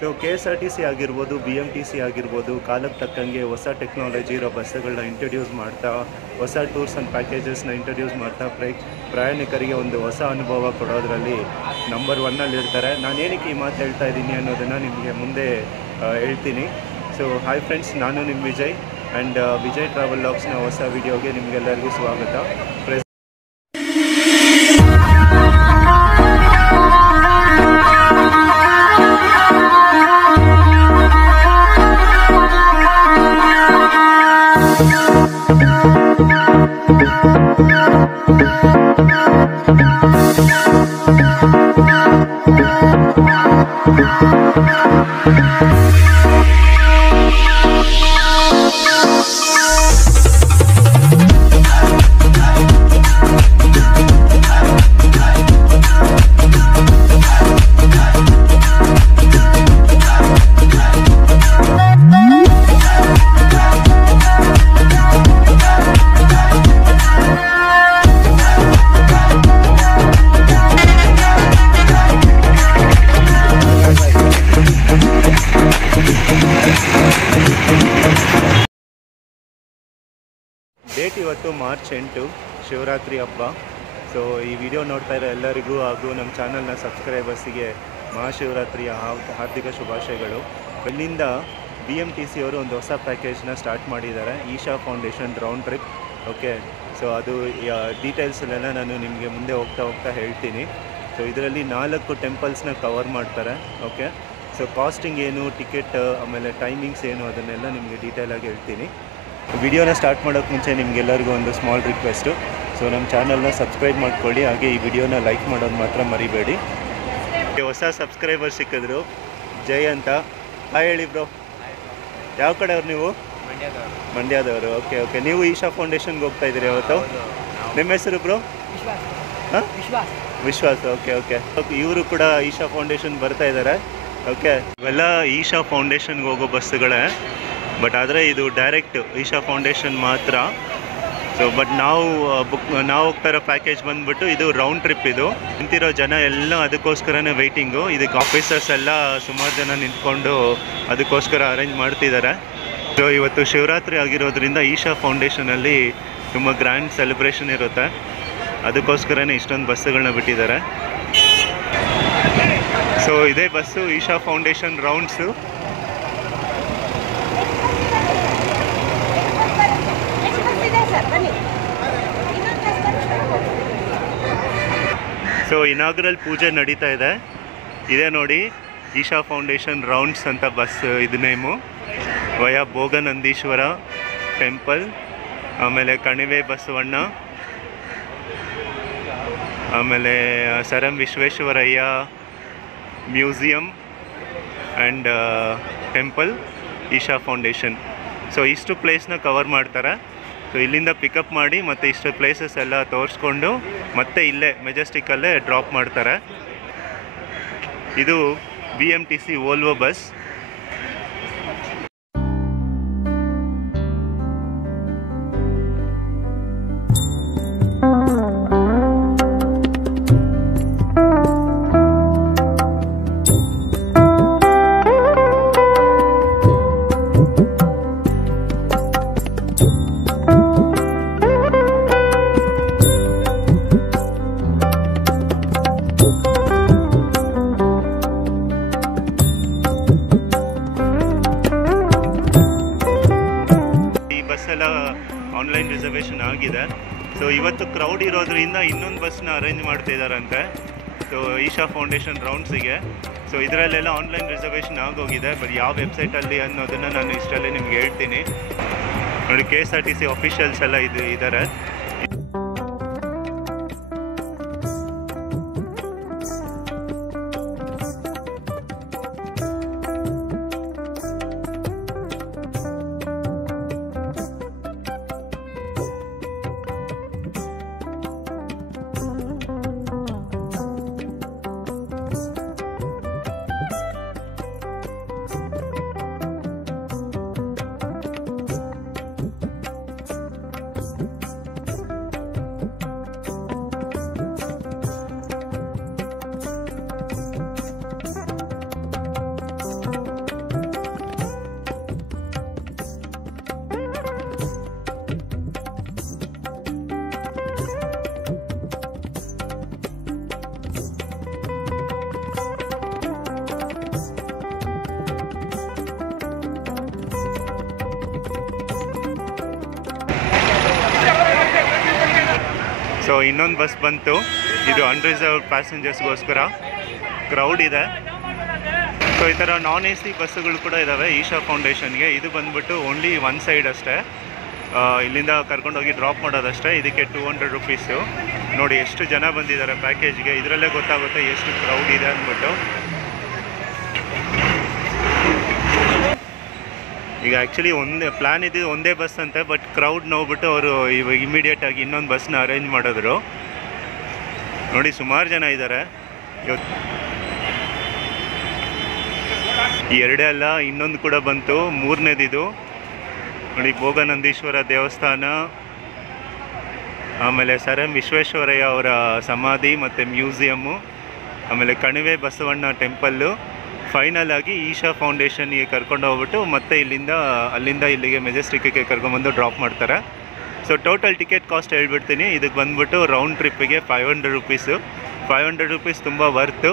So KSRTC ಆಗಿರ್ಬೋದು, BMTC ಆಗಿರ್ಬೋದು, ಕಾಲಕ್ಕೆ ತಕ್ಕಂಗೆ ಹೊಸ ಟೆಕ್ನಾಲಜಿ ಇರೋ ಬಸ್ಸುಗಳನ್ನ ಇಂಟ್ರೊಡ್ಯೂಸ್ ಮಾಡ್ತಾ, ಹೊಸ ಟೂರ್ಸ್ ಆ್ಯಂಡ್ ಪ್ಯಾಕೇಜಸ್ನ ಇಂಟ್ರೊಡ್ಯೂಸ್ ಮಾಡ್ತಾ ಪ್ರಯಾಣಿಕರಿಗೆ ಒಂದು ಹೊಸ ಅನುಭವ ಕೊಡೋದ್ರಲ್ಲಿ ನಂಬರ್ 1 ಇರ್ತಾರೆ. ನಾನೇನಕ್ಕೆ ಈ ಮಾತು ಹೇಳ್ತಾ ಇದ್ದೀನಿ ಅನ್ನೋದನ್ನು ನಿಮಗೆ ಮುಂದೆ ಹೇಳ್ತೀನಿ. ಸೊ ಹಾಯ್ ಫ್ರೆಂಡ್ಸ್, ನಾನು ನಿಮ್ಮ ವಿಜಯ್ ಆ್ಯಂಡ್ ವಿಜಯ್ ಟ್ರಾವೆಲ್ ಲಾಗ್ಸ್ನ ಹೊಸ ವಿಡಿಯೋಗೆ ನಿಮಗೆಲ್ಲರಿಗೂ ಸ್ವಾಗತ. ಡೇಟ್ ಇವತ್ತು ಮಾರ್ಚ್ 8 ಶಿವರಾತ್ರಿ ಹಬ್ಬ. ಸೊ ಈ ವಿಡಿಯೋ ನೋಡ್ತಾ ಇರೋ ಎಲ್ಲರಿಗೂ ಹಾಗೂ ನಮ್ಮ ಚಾನಲ್ನ ಸಬ್ಸ್ಕ್ರೈಬರ್ಸಿಗೆ ಮಹಾಶಿವರಾತ್ರಿಯ ಹಾರ್ದಿಕ ಶುಭಾಶಯಗಳು. ಇಲ್ಲಿಂದ BMTC ಅವರು ಒಂದು ಹೊಸ ಪ್ಯಾಕೇಜ್ನ ಸ್ಟಾರ್ಟ್ ಮಾಡಿದ್ದಾರೆ, Isha Foundation round trip. Okay, so ಅದು ಡೀಟೇಲ್ಸಲ್ಲೆಲ್ಲ ನಾನು ನಿಮಗೆ ಮುಂದೆ ಹೋಗ್ತಾ ಹೇಳ್ತೀನಿ. ಸೊ ಇದರಲ್ಲಿ 4 ಟೆಂಪಲ್ಸ್ನ ಕವರ್ ಮಾಡ್ತಾರೆ. ಓಕೆ, ಸೊ ಕಾಸ್ಟಿಂಗ್ ಏನು, ಟಿಕೆಟ್, ಆಮೇಲೆ ಟೈಮಿಂಗ್ಸ್ ಏನು, ಅದನ್ನೆಲ್ಲ ನಿಮಗೆ ಡೀಟೇಲಾಗಿ ಹೇಳ್ತೀನಿ. ವಿಡಿಯೋನ ಸ್ಟಾರ್ಟ್ ಮಾಡೋಕ್ಕೆ ಮುಂಚೆ ನಿಮಗೆಲ್ಲರಿಗೂ ಒಂದು ಸ್ಮಾಲ್ ರಿಕ್ವೆಸ್ಟು. ಸೊ ನಮ್ಮ ಚಾನಲ್ನ ಸಬ್ಸ್ಕ್ರೈಬ್ ಮಾಡ್ಕೊಳ್ಳಿ, ಹಾಗೆ ಈ ವಿಡಿಯೋನ ಲೈಕ್ ಮಾಡೋದು ಮಾತ್ರ ಮರಿಬೇಡಿ. ಹೊಸ ಸಬ್ಸ್ಕ್ರೈಬರ್ ಸಿಕ್ಕಿದ್ರು, ಜೈ ಅಂತ. ಹಾಯ್ ಹೇಳಿ ಬ್ರೋ, ಯಾವ ಕಡೆಯವ್ರು ನೀವು? ಮಂಡ್ಯದವರು. ಓಕೆ, ನೀವು ಈಶಾ ಫೌಂಡೇಶನ್ಗೆ ಹೋಗ್ತಾ ಇದ್ದೀರಿ ಅವತ್ತು? ನಿಮ್ಮ ಹೆಸರು ಬ್ರೋ? ಹಾಂ, ವಿಶ್ವಾಸ್. ಓಕೆ, ಇವರು ಕೂಡ ಈಶಾ ಫೌಂಡೇಶನ್ ಬರ್ತಾ ಇದ್ದಾರೆ. ಓಕೆ, ಇವೆಲ್ಲ ಈಶಾ ಫೌಂಡೇಶನ್ಗೆ ಹೋಗೋ ಬಸ್ಸುಗಳೇ, ಬಟ್ ಆದರೆ ಇದು ಡೈರೆಕ್ಟ್ ಈಶಾ ಫೌಂಡೇಶನ್ ಮಾತ್ರ. ಸೊ ಬಟ್ ನಾವು ಹೋಗ್ತಾ ಇರೋ ಪ್ಯಾಕೇಜ್ ಬಂದುಬಿಟ್ಟು ಇದು ರೌಂಡ್ ಟ್ರಿಪ್. ಇದು ನಿಂತಿರೋ ಜನ ಎಲ್ಲ ಅದಕ್ಕೋಸ್ಕರನೇ ವೆಯ್ಟಿಂಗು. ಇದಕ್ಕೆ ಆಫೀಸರ್ಸ್ ಎಲ್ಲ ಸುಮಾರು ಜನ ನಿಂತ್ಕೊಂಡು ಅದಕ್ಕೋಸ್ಕರ ಅರೇಂಜ್ ಮಾಡ್ತಿದ್ದಾರೆ. ಸೊ ಇವತ್ತು ಶಿವರಾತ್ರಿ ಆಗಿರೋದ್ರಿಂದ ಈಶಾ ಫೌಂಡೇಶನಲ್ಲಿ ತುಂಬ ಗ್ರ್ಯಾಂಡ್ ಸೆಲೆಬ್ರೇಷನ್ ಇರುತ್ತೆ, ಅದಕ್ಕೋಸ್ಕರನೇ ಇಷ್ಟೊಂದು ಬಸ್ಸುಗಳನ್ನ ಬಿಟ್ಟಿದ್ದಾರೆ. ಸೊ ಇದೇ bus Isha foundation rounds. So inaugural ಪೂಜೆ ನಡೀತಾ ಇದೆ. ಇದೇ ನೋಡಿ ಈಶಾ ಫೌಂಡೇಶನ್ ರೌಂಡ್ಸ್ ಅಂತ ಬಸ್ ಇದು ನೇಮು. ವಯಾ ಭೋಗನಂದೀಶ್ವರ ಟೆಂಪಲ್, ಆಮೇಲೆ ಕಣಿವೆ ಬಸವಣ್ಣ, ಆಮೇಲೆ sir M Visvesvaraya museum and temple, Isha foundation. So ಇಷ್ಟು ಪ್ಲೇಸ್ನ ಕವರ್ ಮಾಡ್ತಾರೆ. ಸೊ ಇಲ್ಲಿಂದ ಪಿಕಪ್ ಮಾಡಿ ಮತ್ತು ಇಷ್ಟು ಪ್ಲೇಸಸ್ ಎಲ್ಲ ತೋರಿಸ್ಕೊಂಡು ಮತ್ತೆ ಇಲ್ಲೇ ಮೆಜೆಸ್ಟಿಕ್ಕಲ್ಲೇ ಡ್ರಾಪ್ ಮಾಡ್ತಾರೆ. ಇದು BMTC Volvo bus. Online reservation ಆಗಿದೆ. ಸೊ ಇವತ್ತು ಕ್ರೌಡ್ ಇರೋದ್ರಿಂದ ಇನ್ನೊಂದು ಬಸ್ನ ಅರೇಂಜ್ ಮಾಡ್ತಿದ್ದಾರಂತೆ, ಸೊ ಈಶಾ ಫೌಂಡೇಶನ್ ರೌಂಡ್ಸಿಗೆ. ಸೊ ಇದರಲ್ಲೆಲ್ಲ ಆನ್ಲೈನ್ ರಿಸರ್ವೇಷನ್ ಆಗೋಗಿದೆ, ಬಟ್ ಯಾವ ವೆಬ್ಸೈಟಲ್ಲಿ ಅನ್ನೋದನ್ನು ನಾನು ಇಷ್ಟಲ್ಲೇ ನಿಮ್ಗೆ ಹೇಳ್ತೀನಿ. ನೋಡಿ, KSRTC ಆಫೀಷಿಯಲ್ಸ್ ಎಲ್ಲ ಇದ್ದಾರೆ. ಸೊ ಇನ್ನೊಂದು ಬಸ್ ಬಂತು, ಇದು ಅನ್ರಿಸರ್ವ್ಡ್ ಪ್ಯಾಸೆಂಜರ್ಸ್ಗೋಸ್ಕರ. ಕ್ರೌಡ್ ಇದೆ. ಸೊ ಈ ಥರ ನಾನ್ ಎ ಸಿ ಬಸ್ಸುಗಳು ಕೂಡ ಇದ್ದಾವೆ ಈಶಾ ಫೌಂಡೇಶನ್ಗೆ. ಇದು ಬಂದ್ಬಿಟ್ಟು ಓನ್ಲಿ ಒನ್ ಸೈಡ್ ಅಷ್ಟೇ, ಇಲ್ಲಿಂದ ಕರ್ಕೊಂಡೋಗಿ ಡ್ರಾಪ್ ಮಾಡೋದಷ್ಟೇ. ಇದಕ್ಕೆ 200 ರುಪೀಸು. ನೋಡಿ ಎಷ್ಟು ಜನ ಬಂದಿದ್ದಾರೆ ಪ್ಯಾಕೇಜ್ಗೆ, ಇದರಲ್ಲೇ ಗೊತ್ತಾಗುತ್ತೆ ಎಷ್ಟು ಕ್ರೌಡ್ ಇದೆ ಅಂದ್ಬಿಟ್ಟು. ಈಗ ಆ್ಯಕ್ಚುಲಿ ಪ್ಲ್ಯಾನ್ ಇದು ಒಂದೇ ಬಸ್ ಅಂತೆ, ಬಟ್ ಕ್ರೌಡ್ ನೋಡ್ಬಿಟ್ಟು ಅವರು ಇವಾಗ ಇಮಿಡಿಯೇಟಾಗಿ ಇನ್ನೊಂದು ಬಸ್ನ ಅರೇಂಜ್ ಮಾಡಿದ್ರು. ನೋಡಿ ಸುಮಾರು ಜನ ಇದ್ದಾರೆ ಇವತ್ತು. ಈ ಎರಡೇ ಅಲ್ಲ, ಇನ್ನೊಂದು ಕೂಡ ಬಂತು, ಮೂರನೇದಿದು ನೋಡಿ. ಭೋಗನಂದೀಶ್ವರ ದೇವಸ್ಥಾನ, ಆಮೇಲೆ ಸರ್ ಎಂ ವಿಶ್ವೇಶ್ವರಯ್ಯ ಅವರ ಸಮಾಧಿ ಮತ್ತು ಮ್ಯೂಸಿಯಮ್ಮು, ಆಮೇಲೆ ಕಣಿವೆ ಬಸವಣ್ಣ ಟೆಂಪಲ್ಲು, ಫೈನಲ್ ಆಗಿ ಈಶಾ ಫೌಂಡೇಶನ್ಗೆ ಕರ್ಕೊಂಡು ಹೋಗ್ಬಿಟ್ಟು ಮತ್ತೆ ಅಲ್ಲಿಂದ ಇಲ್ಲಿಗೆ ಮೆಜೆಸ್ಟಿಕ್ಗೆ ಕರ್ಕೊಂಡ್ಬಂದು ಡ್ರಾಪ್ ಮಾಡ್ತಾರೆ. ಸೊ ಟೋಟಲ್ ಟಿಕೆಟ್ ಕಾಸ್ಟ್ ಹೇಳ್ಬಿಡ್ತೀನಿ. ಇದಕ್ಕೆ ಬಂದ್ಬಿಟ್ಟು ರೌಂಡ್ ಟ್ರಿಪ್ಪಿಗೆ 500 ರುಪೀಸು. 500 ರುಪೀಸ್ ತುಂಬ ವರ್ತು,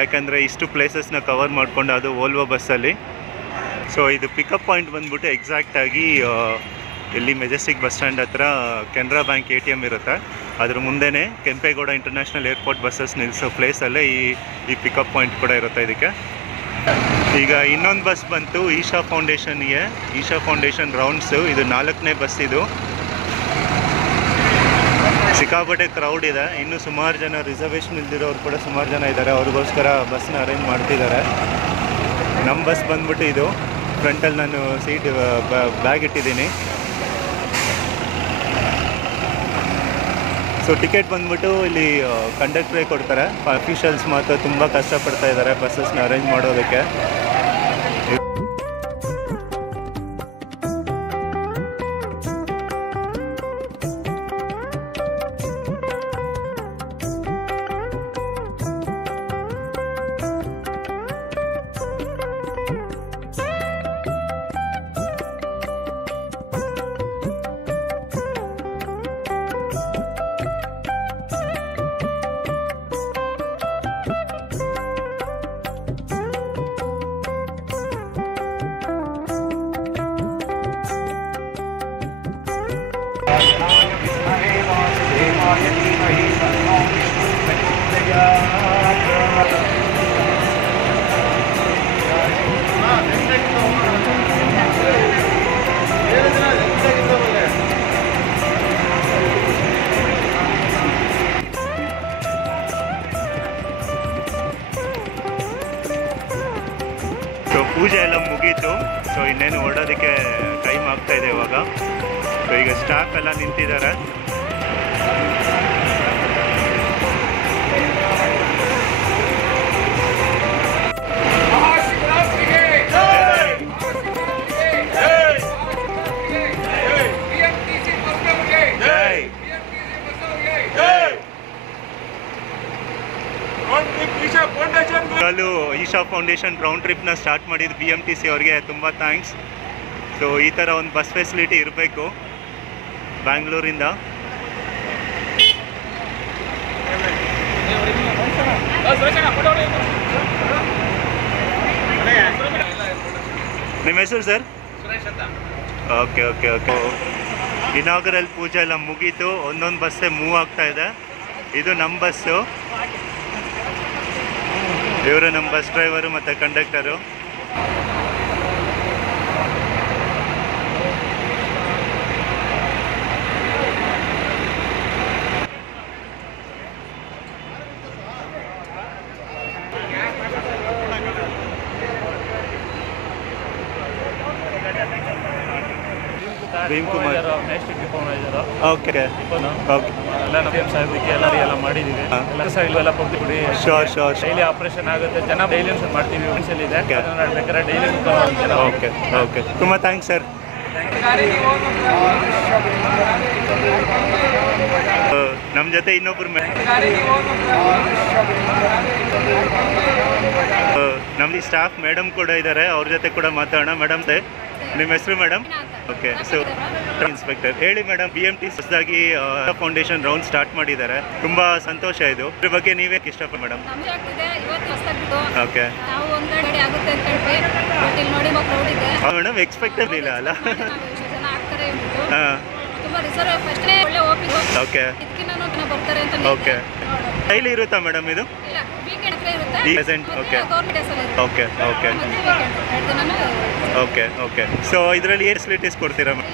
ಯಾಕಂದರೆ ಇಷ್ಟು ಪ್ಲೇಸಸ್ನ ಕವರ್ ಮಾಡಿಕೊಂಡು, ಅದು ವೋಲ್ವೋ ಬಸ್ಸಲ್ಲಿ. ಸೊ ಇದು ಪಿಕಪ್ ಪಾಯಿಂಟ್ ಬಂದ್ಬಿಟ್ಟು ಎಕ್ಸಾಕ್ಟಾಗಿ ಇಲ್ಲಿ ಮೆಜೆಸ್ಟಿಕ್ ಬಸ್ ಸ್ಟ್ಯಾಂಡ್ ಹತ್ರ ಕೆನರಾ ಬ್ಯಾಂಕ್ ATM ಇರುತ್ತೆ, ಅದ್ರ ಮುಂದೆನೇ ಕೆಂಪೇಗೌಡ ಇಂಟರ್ನ್ಯಾಷನಲ್ ಏರ್ಪೋರ್ಟ್ ಬಸ್ಸಸ್ ನಿಲ್ಲಿಸೋ ಪ್ಲೇಸಲ್ಲೇ ಈ ಪಿಕಪ್ ಪಾಯಿಂಟ್ ಕೂಡ ಇರುತ್ತೆ ಇದಕ್ಕೆ. ಈಗ ಇನ್ನೊಂದು ಬಸ್ ಬಂತು ಈಶಾ ಫೌಂಡೇಶನ್ಗೆ, ಈಶಾ ಫೌಂಡೇಶನ್ ರೌಂಡ್ಸು. ಇದು 4ನೇ ಬಸ್. ಇದು ಸಿಕ್ಕಾಪಟ್ಟೆ ಕ್ರೌಡ್ ಇದೆ. ಇನ್ನೂ ಸುಮಾರು ಜನ ರಿಸರ್ವೇಷನ್ ಇಲ್ದಿರೋರು ಕೂಡ ಸುಮಾರು ಜನ ಇದ್ದಾರೆ, ಅವ್ರಿಗೋಸ್ಕರ ಬಸ್ನ ಅರೇಂಜ್ ಮಾಡ್ತಿದ್ದಾರೆ. ನಮ್ಮ ಬಸ್ ಬಂದ್ಬಿಟ್ಟು ಇದು ಫ್ರಂಟಲ್ಲಿ ನಾನು ಸೀಟ್ ಬ್ಯಾಗ್ ಇಟ್ಟಿದ್ದೀನಿ. ಸೊ ಟಿಕೆಟ್ ಬಂದ್ಬಿಟ್ಟು ಇಲ್ಲಿ ಕಂಡಕ್ಟ್ರೇ ಕೊಡ್ತಾರೆ, ಅಫಿಷಿಯಲ್ಸ್ ಮಾತ್ರ ತುಂಬ ಕಷ್ಟಪಡ್ತಾ ಇದ್ದಾರೆ ಬಸ್ಸಸ್ನ ಅರೇಂಜ್ ಮಾಡೋದಕ್ಕೆ. ಪೂಜೆ ಎಲ್ಲ ಮುಗೀತು. ಸೊ ಇನ್ನೇನು ಹೊರಡೋದಕ್ಕೆ ಟೈಮ್ ಆಗ್ತಾ ಇದೆ ಇವಾಗ. ಸೊ ಈಗ ಸ್ಟಾಫ್ ಎಲ್ಲ ನಿಂತಿದ್ದಾರೆ. ಈಶಾ ಫೌಂಡೇಶನ್ ರೌಂಡ್ ಟ್ರಿಪ್ನ ಸ್ಟಾರ್ಟ್ ಮಾಡಿದ್ದು BMTC ಅವ್ರಿಗೆ ತುಂಬ ಥ್ಯಾಂಕ್ಸ್. ಸೊ ಈ ಥರ ಒಂದು ಬಸ್ ಫೆಸಿಲಿಟಿ ಇರಬೇಕು ಬ್ಯಾಂಗ್ಳೂರಿಂದ. ನಿಮ್ಮ ಹೆಸರು sir? Okay okay okay. Inaugural ಪೂಜೆ ಎಲ್ಲ ಮುಗೀತು, ಒಂದೊಂದು ಬಸ್ಸೇ ಮೂವ್ ಆಗ್ತಾ ಇದೆ. ಇದು ನಮ್ಮ ಬಸ್ಸು, ಇವರು ನಮ್ಮ ಬಸ್ ಡ್ರೈವರು ಮತ್ತು conductor. Bhim Kumar okay okay. ಎಲ್ಲ ಮಾಡಿದ್ದೀವಿ. ಎಲ್ಲ ಪಬ್ಲಿಕ್ ಶೋರ್ ಶೋರ್ ಡೈಲಿ ಆಪರೇಷನ್ ಆಗುತ್ತೆ, ಜನ ಡೈಲಿ ಮಾಡ್ತೀವಿ. ಇದೆ ಬೇಕಾದ್ರೆ ಡೈಲಿ. ಓಕೆ ಓಕೆ, ತುಂಬ ಥ್ಯಾಂಕ್ಸ್ ಸರ್. ನಮ್ಮ ಜೊತೆ ಇನ್ನೊಬ್ರು ನಮ್ಮದು ಸ್ಟಾಫ್ ಮೇಡಮ್ ಕೂಡ ಇದ್ದಾರೆ, ಅವ್ರ ಜೊತೆ ಕೂಡ ಮಾತಾಡೋಣ. ಮೇಡಮ್ ನಿಮ್ಮ ಹೆಸರು ಮೇಡಮ್? ಓಕೆ. ಸೊ ಇನ್ಸ್ಪೆಕ್ಟರ್ ಹೇಳಿ ಮೇಡಮ್, BMTC ಹೊಸದಾಗಿ ಫೌಂಡೇಶನ್ ರೌಂಡ್ ಸ್ಟಾರ್ಟ್ ಮಾಡಿದ್ದಾರೆ, ತುಂಬಾ ಸಂತೋಷ ಇದು. ಇದ್ರ ಬಗ್ಗೆ ನೀವೇ ಇಷ್ಟಪಟ್ಟು ಮೇಡಮ್? ಓಕೆ ಮೇಡಮ್, ಎಕ್ಸ್ಪೆಕ್ಟ್ ಇರಲಿಲ್ಲ ಅಲ್ಲ? ಓಕೆ. ಬರ್ತಾರೆ ಅಂತ ಓಕೆ ಡೈಲಿ ಇರುತ್ತಾ ಮೇಡಮ್ ಇದು ಇಲ್ಲ ವೀಕೆಂಡ್ ಹತ್ರ ಇರುತ್ತೆ ಪ್ರೆಸೆಂಟ್ ಓಕೆ ಗೌರ್ಮೆಂಟ್ ಡೇಸಲ್ಲಿ ಇರುತ್ತೆ ಓಕೆ ಓಕೆ ಮತ್ತೆ ವೀಕೆಂಡ್ 2 ದಿನನೂ ಓಕೆ ಓಕೆ ಸೊ ಇದರಲ್ಲಿ ಏನು ಫೆಸಿಲಿಟೀಸ್ ಕೊಡ್ತೀರಾ ಇದು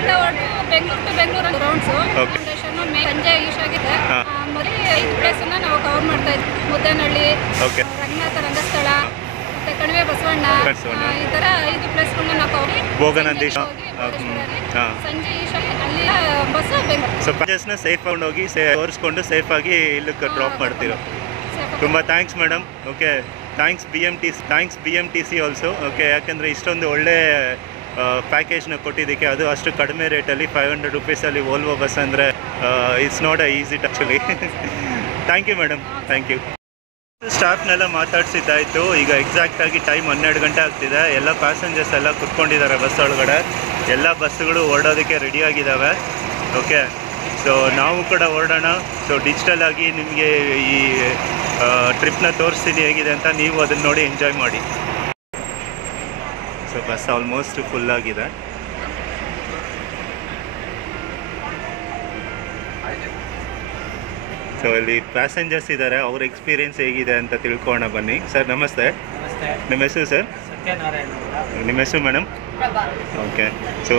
ಇಲ್ಲವಾಡು Bengaluru to Bengaluru rounds Okay. ಫೌಂಡೇಶನ್ನು ಸಂಜೆ ಈಶಾಗಿದೆ ಹಾ. ಬರೀ 5 ಪ್ಲೇಸನ್ನು ನಾವು ಕವರ್ ಮಾಡ್ತಾ ಇದ್ವಿ ಮುದ್ದೇನಹಳ್ಳಿ ಓಕೆ ರಂಗನಾಥ ರಂಗಸ್ಥಳ ಮತ್ತೆ ಕಣಿವೆ ಬಸವಣ್ಣ ಬಸವಣ್ಣ. ಈ ಥರ 5 ಪ್ಲೇಸ್ಗಳನ್ನ ನಾವು ಕವರಿ ಭೋಗನಂದೀಶ ಹಾಂ ಸಂಜೆ ಈಶಾಗಿ ಅಲ್ಲಿ ಬಸ್ ಬೆಂಗಳೂರು ಸೊ ಪ್ಯಾಸೆಂಜರ್ಸ್ನ ಸೇಫ್ ಆಗಿ ಹೋಗಿ ತೋರಿಸ್ಕೊಂಡು ಸೇಫಾಗಿ ಇಲ್ಲಕ್ಕೆ ಡ್ರಾಪ್ ಮಾಡ್ತೀರಾ ತುಂಬ thanks madam okay thanks B M T C also okay ಯಾಕೆಂದರೆ ಇಷ್ಟೊಂದು ಒಳ್ಳೆ ಪ್ಯಾಕೇಜ್ನ ಕೊಟ್ಟಿದ್ದಕ್ಕೆ ಅದು ಅಷ್ಟು ಕಡಿಮೆ ರೇಟಲ್ಲಿ 500 ರುಪೀಸಲ್ಲಿ ವೋಲ್ವೋ ಬಸ್ ಅಂದರೆ it's not a easy actually thank you madam thank you ಸ್ಟಾಫ್ನೆಲ್ಲ ಮಾತಾಡ್ಸಿದ್ದಾಯಿತು ಈಗ ಎಕ್ಸಾಕ್ಟಾಗಿ ಟೈಮ್ 12 ಗಂಟೆ ಆಗ್ತಿದೆ ಎಲ್ಲ ಪ್ಯಾಸೆಂಜರ್ಸ್ ಎಲ್ಲ ಕುತ್ಕೊಂಡಿದ್ದಾರೆ ಬಸ್ ಒಳಗಡೆ ಎಲ್ಲ ಬಸ್ಸುಗಳು ಹೊರಡೋದಕ್ಕೆ ರೆಡಿಯಾಗಿದ್ದಾವೆ ಓಕೆ ಸೊ ನಾವು ಕೂಡ ಹೊರಡೋಣ ಸೊ ಡಿಜಿಟಲ್ ಆಗಿ ನಿಮಗೆ ಈ ಟ್ರಿಪ್ನ ತೋರಿಸ್ತೀನಿ ಹೇಗಿದೆ ಅಂತ ನೀವು ಅದನ್ನು ನೋಡಿ ಎಂಜಾಯ್ ಮಾಡಿ ಸೊ ಬಸ್ ಆಲ್ಮೋಸ್ಟ್ ಫುಲ್ ಆಗಿದೆ ಸೊ ಇಲ್ಲಿ ಪ್ಯಾಸೆಂಜರ್ಸ್ ಇದ್ದಾರೆ ಅವ್ರ ಎಕ್ಸ್ಪೀರಿಯೆನ್ಸ್ ಹೇಗಿದೆ ಅಂತ ತಿಳ್ಕೊಳ್ಳೋಣ ಬನ್ನಿ ಸರ್ ನಮಸ್ತೆ ನಿಮ್ಮ ಹೆಸರು ಸರ್ ನಿಮ್ಮ ಹೆಸರು ಮೇಡಮ್ ಓಕೆ ಸೊ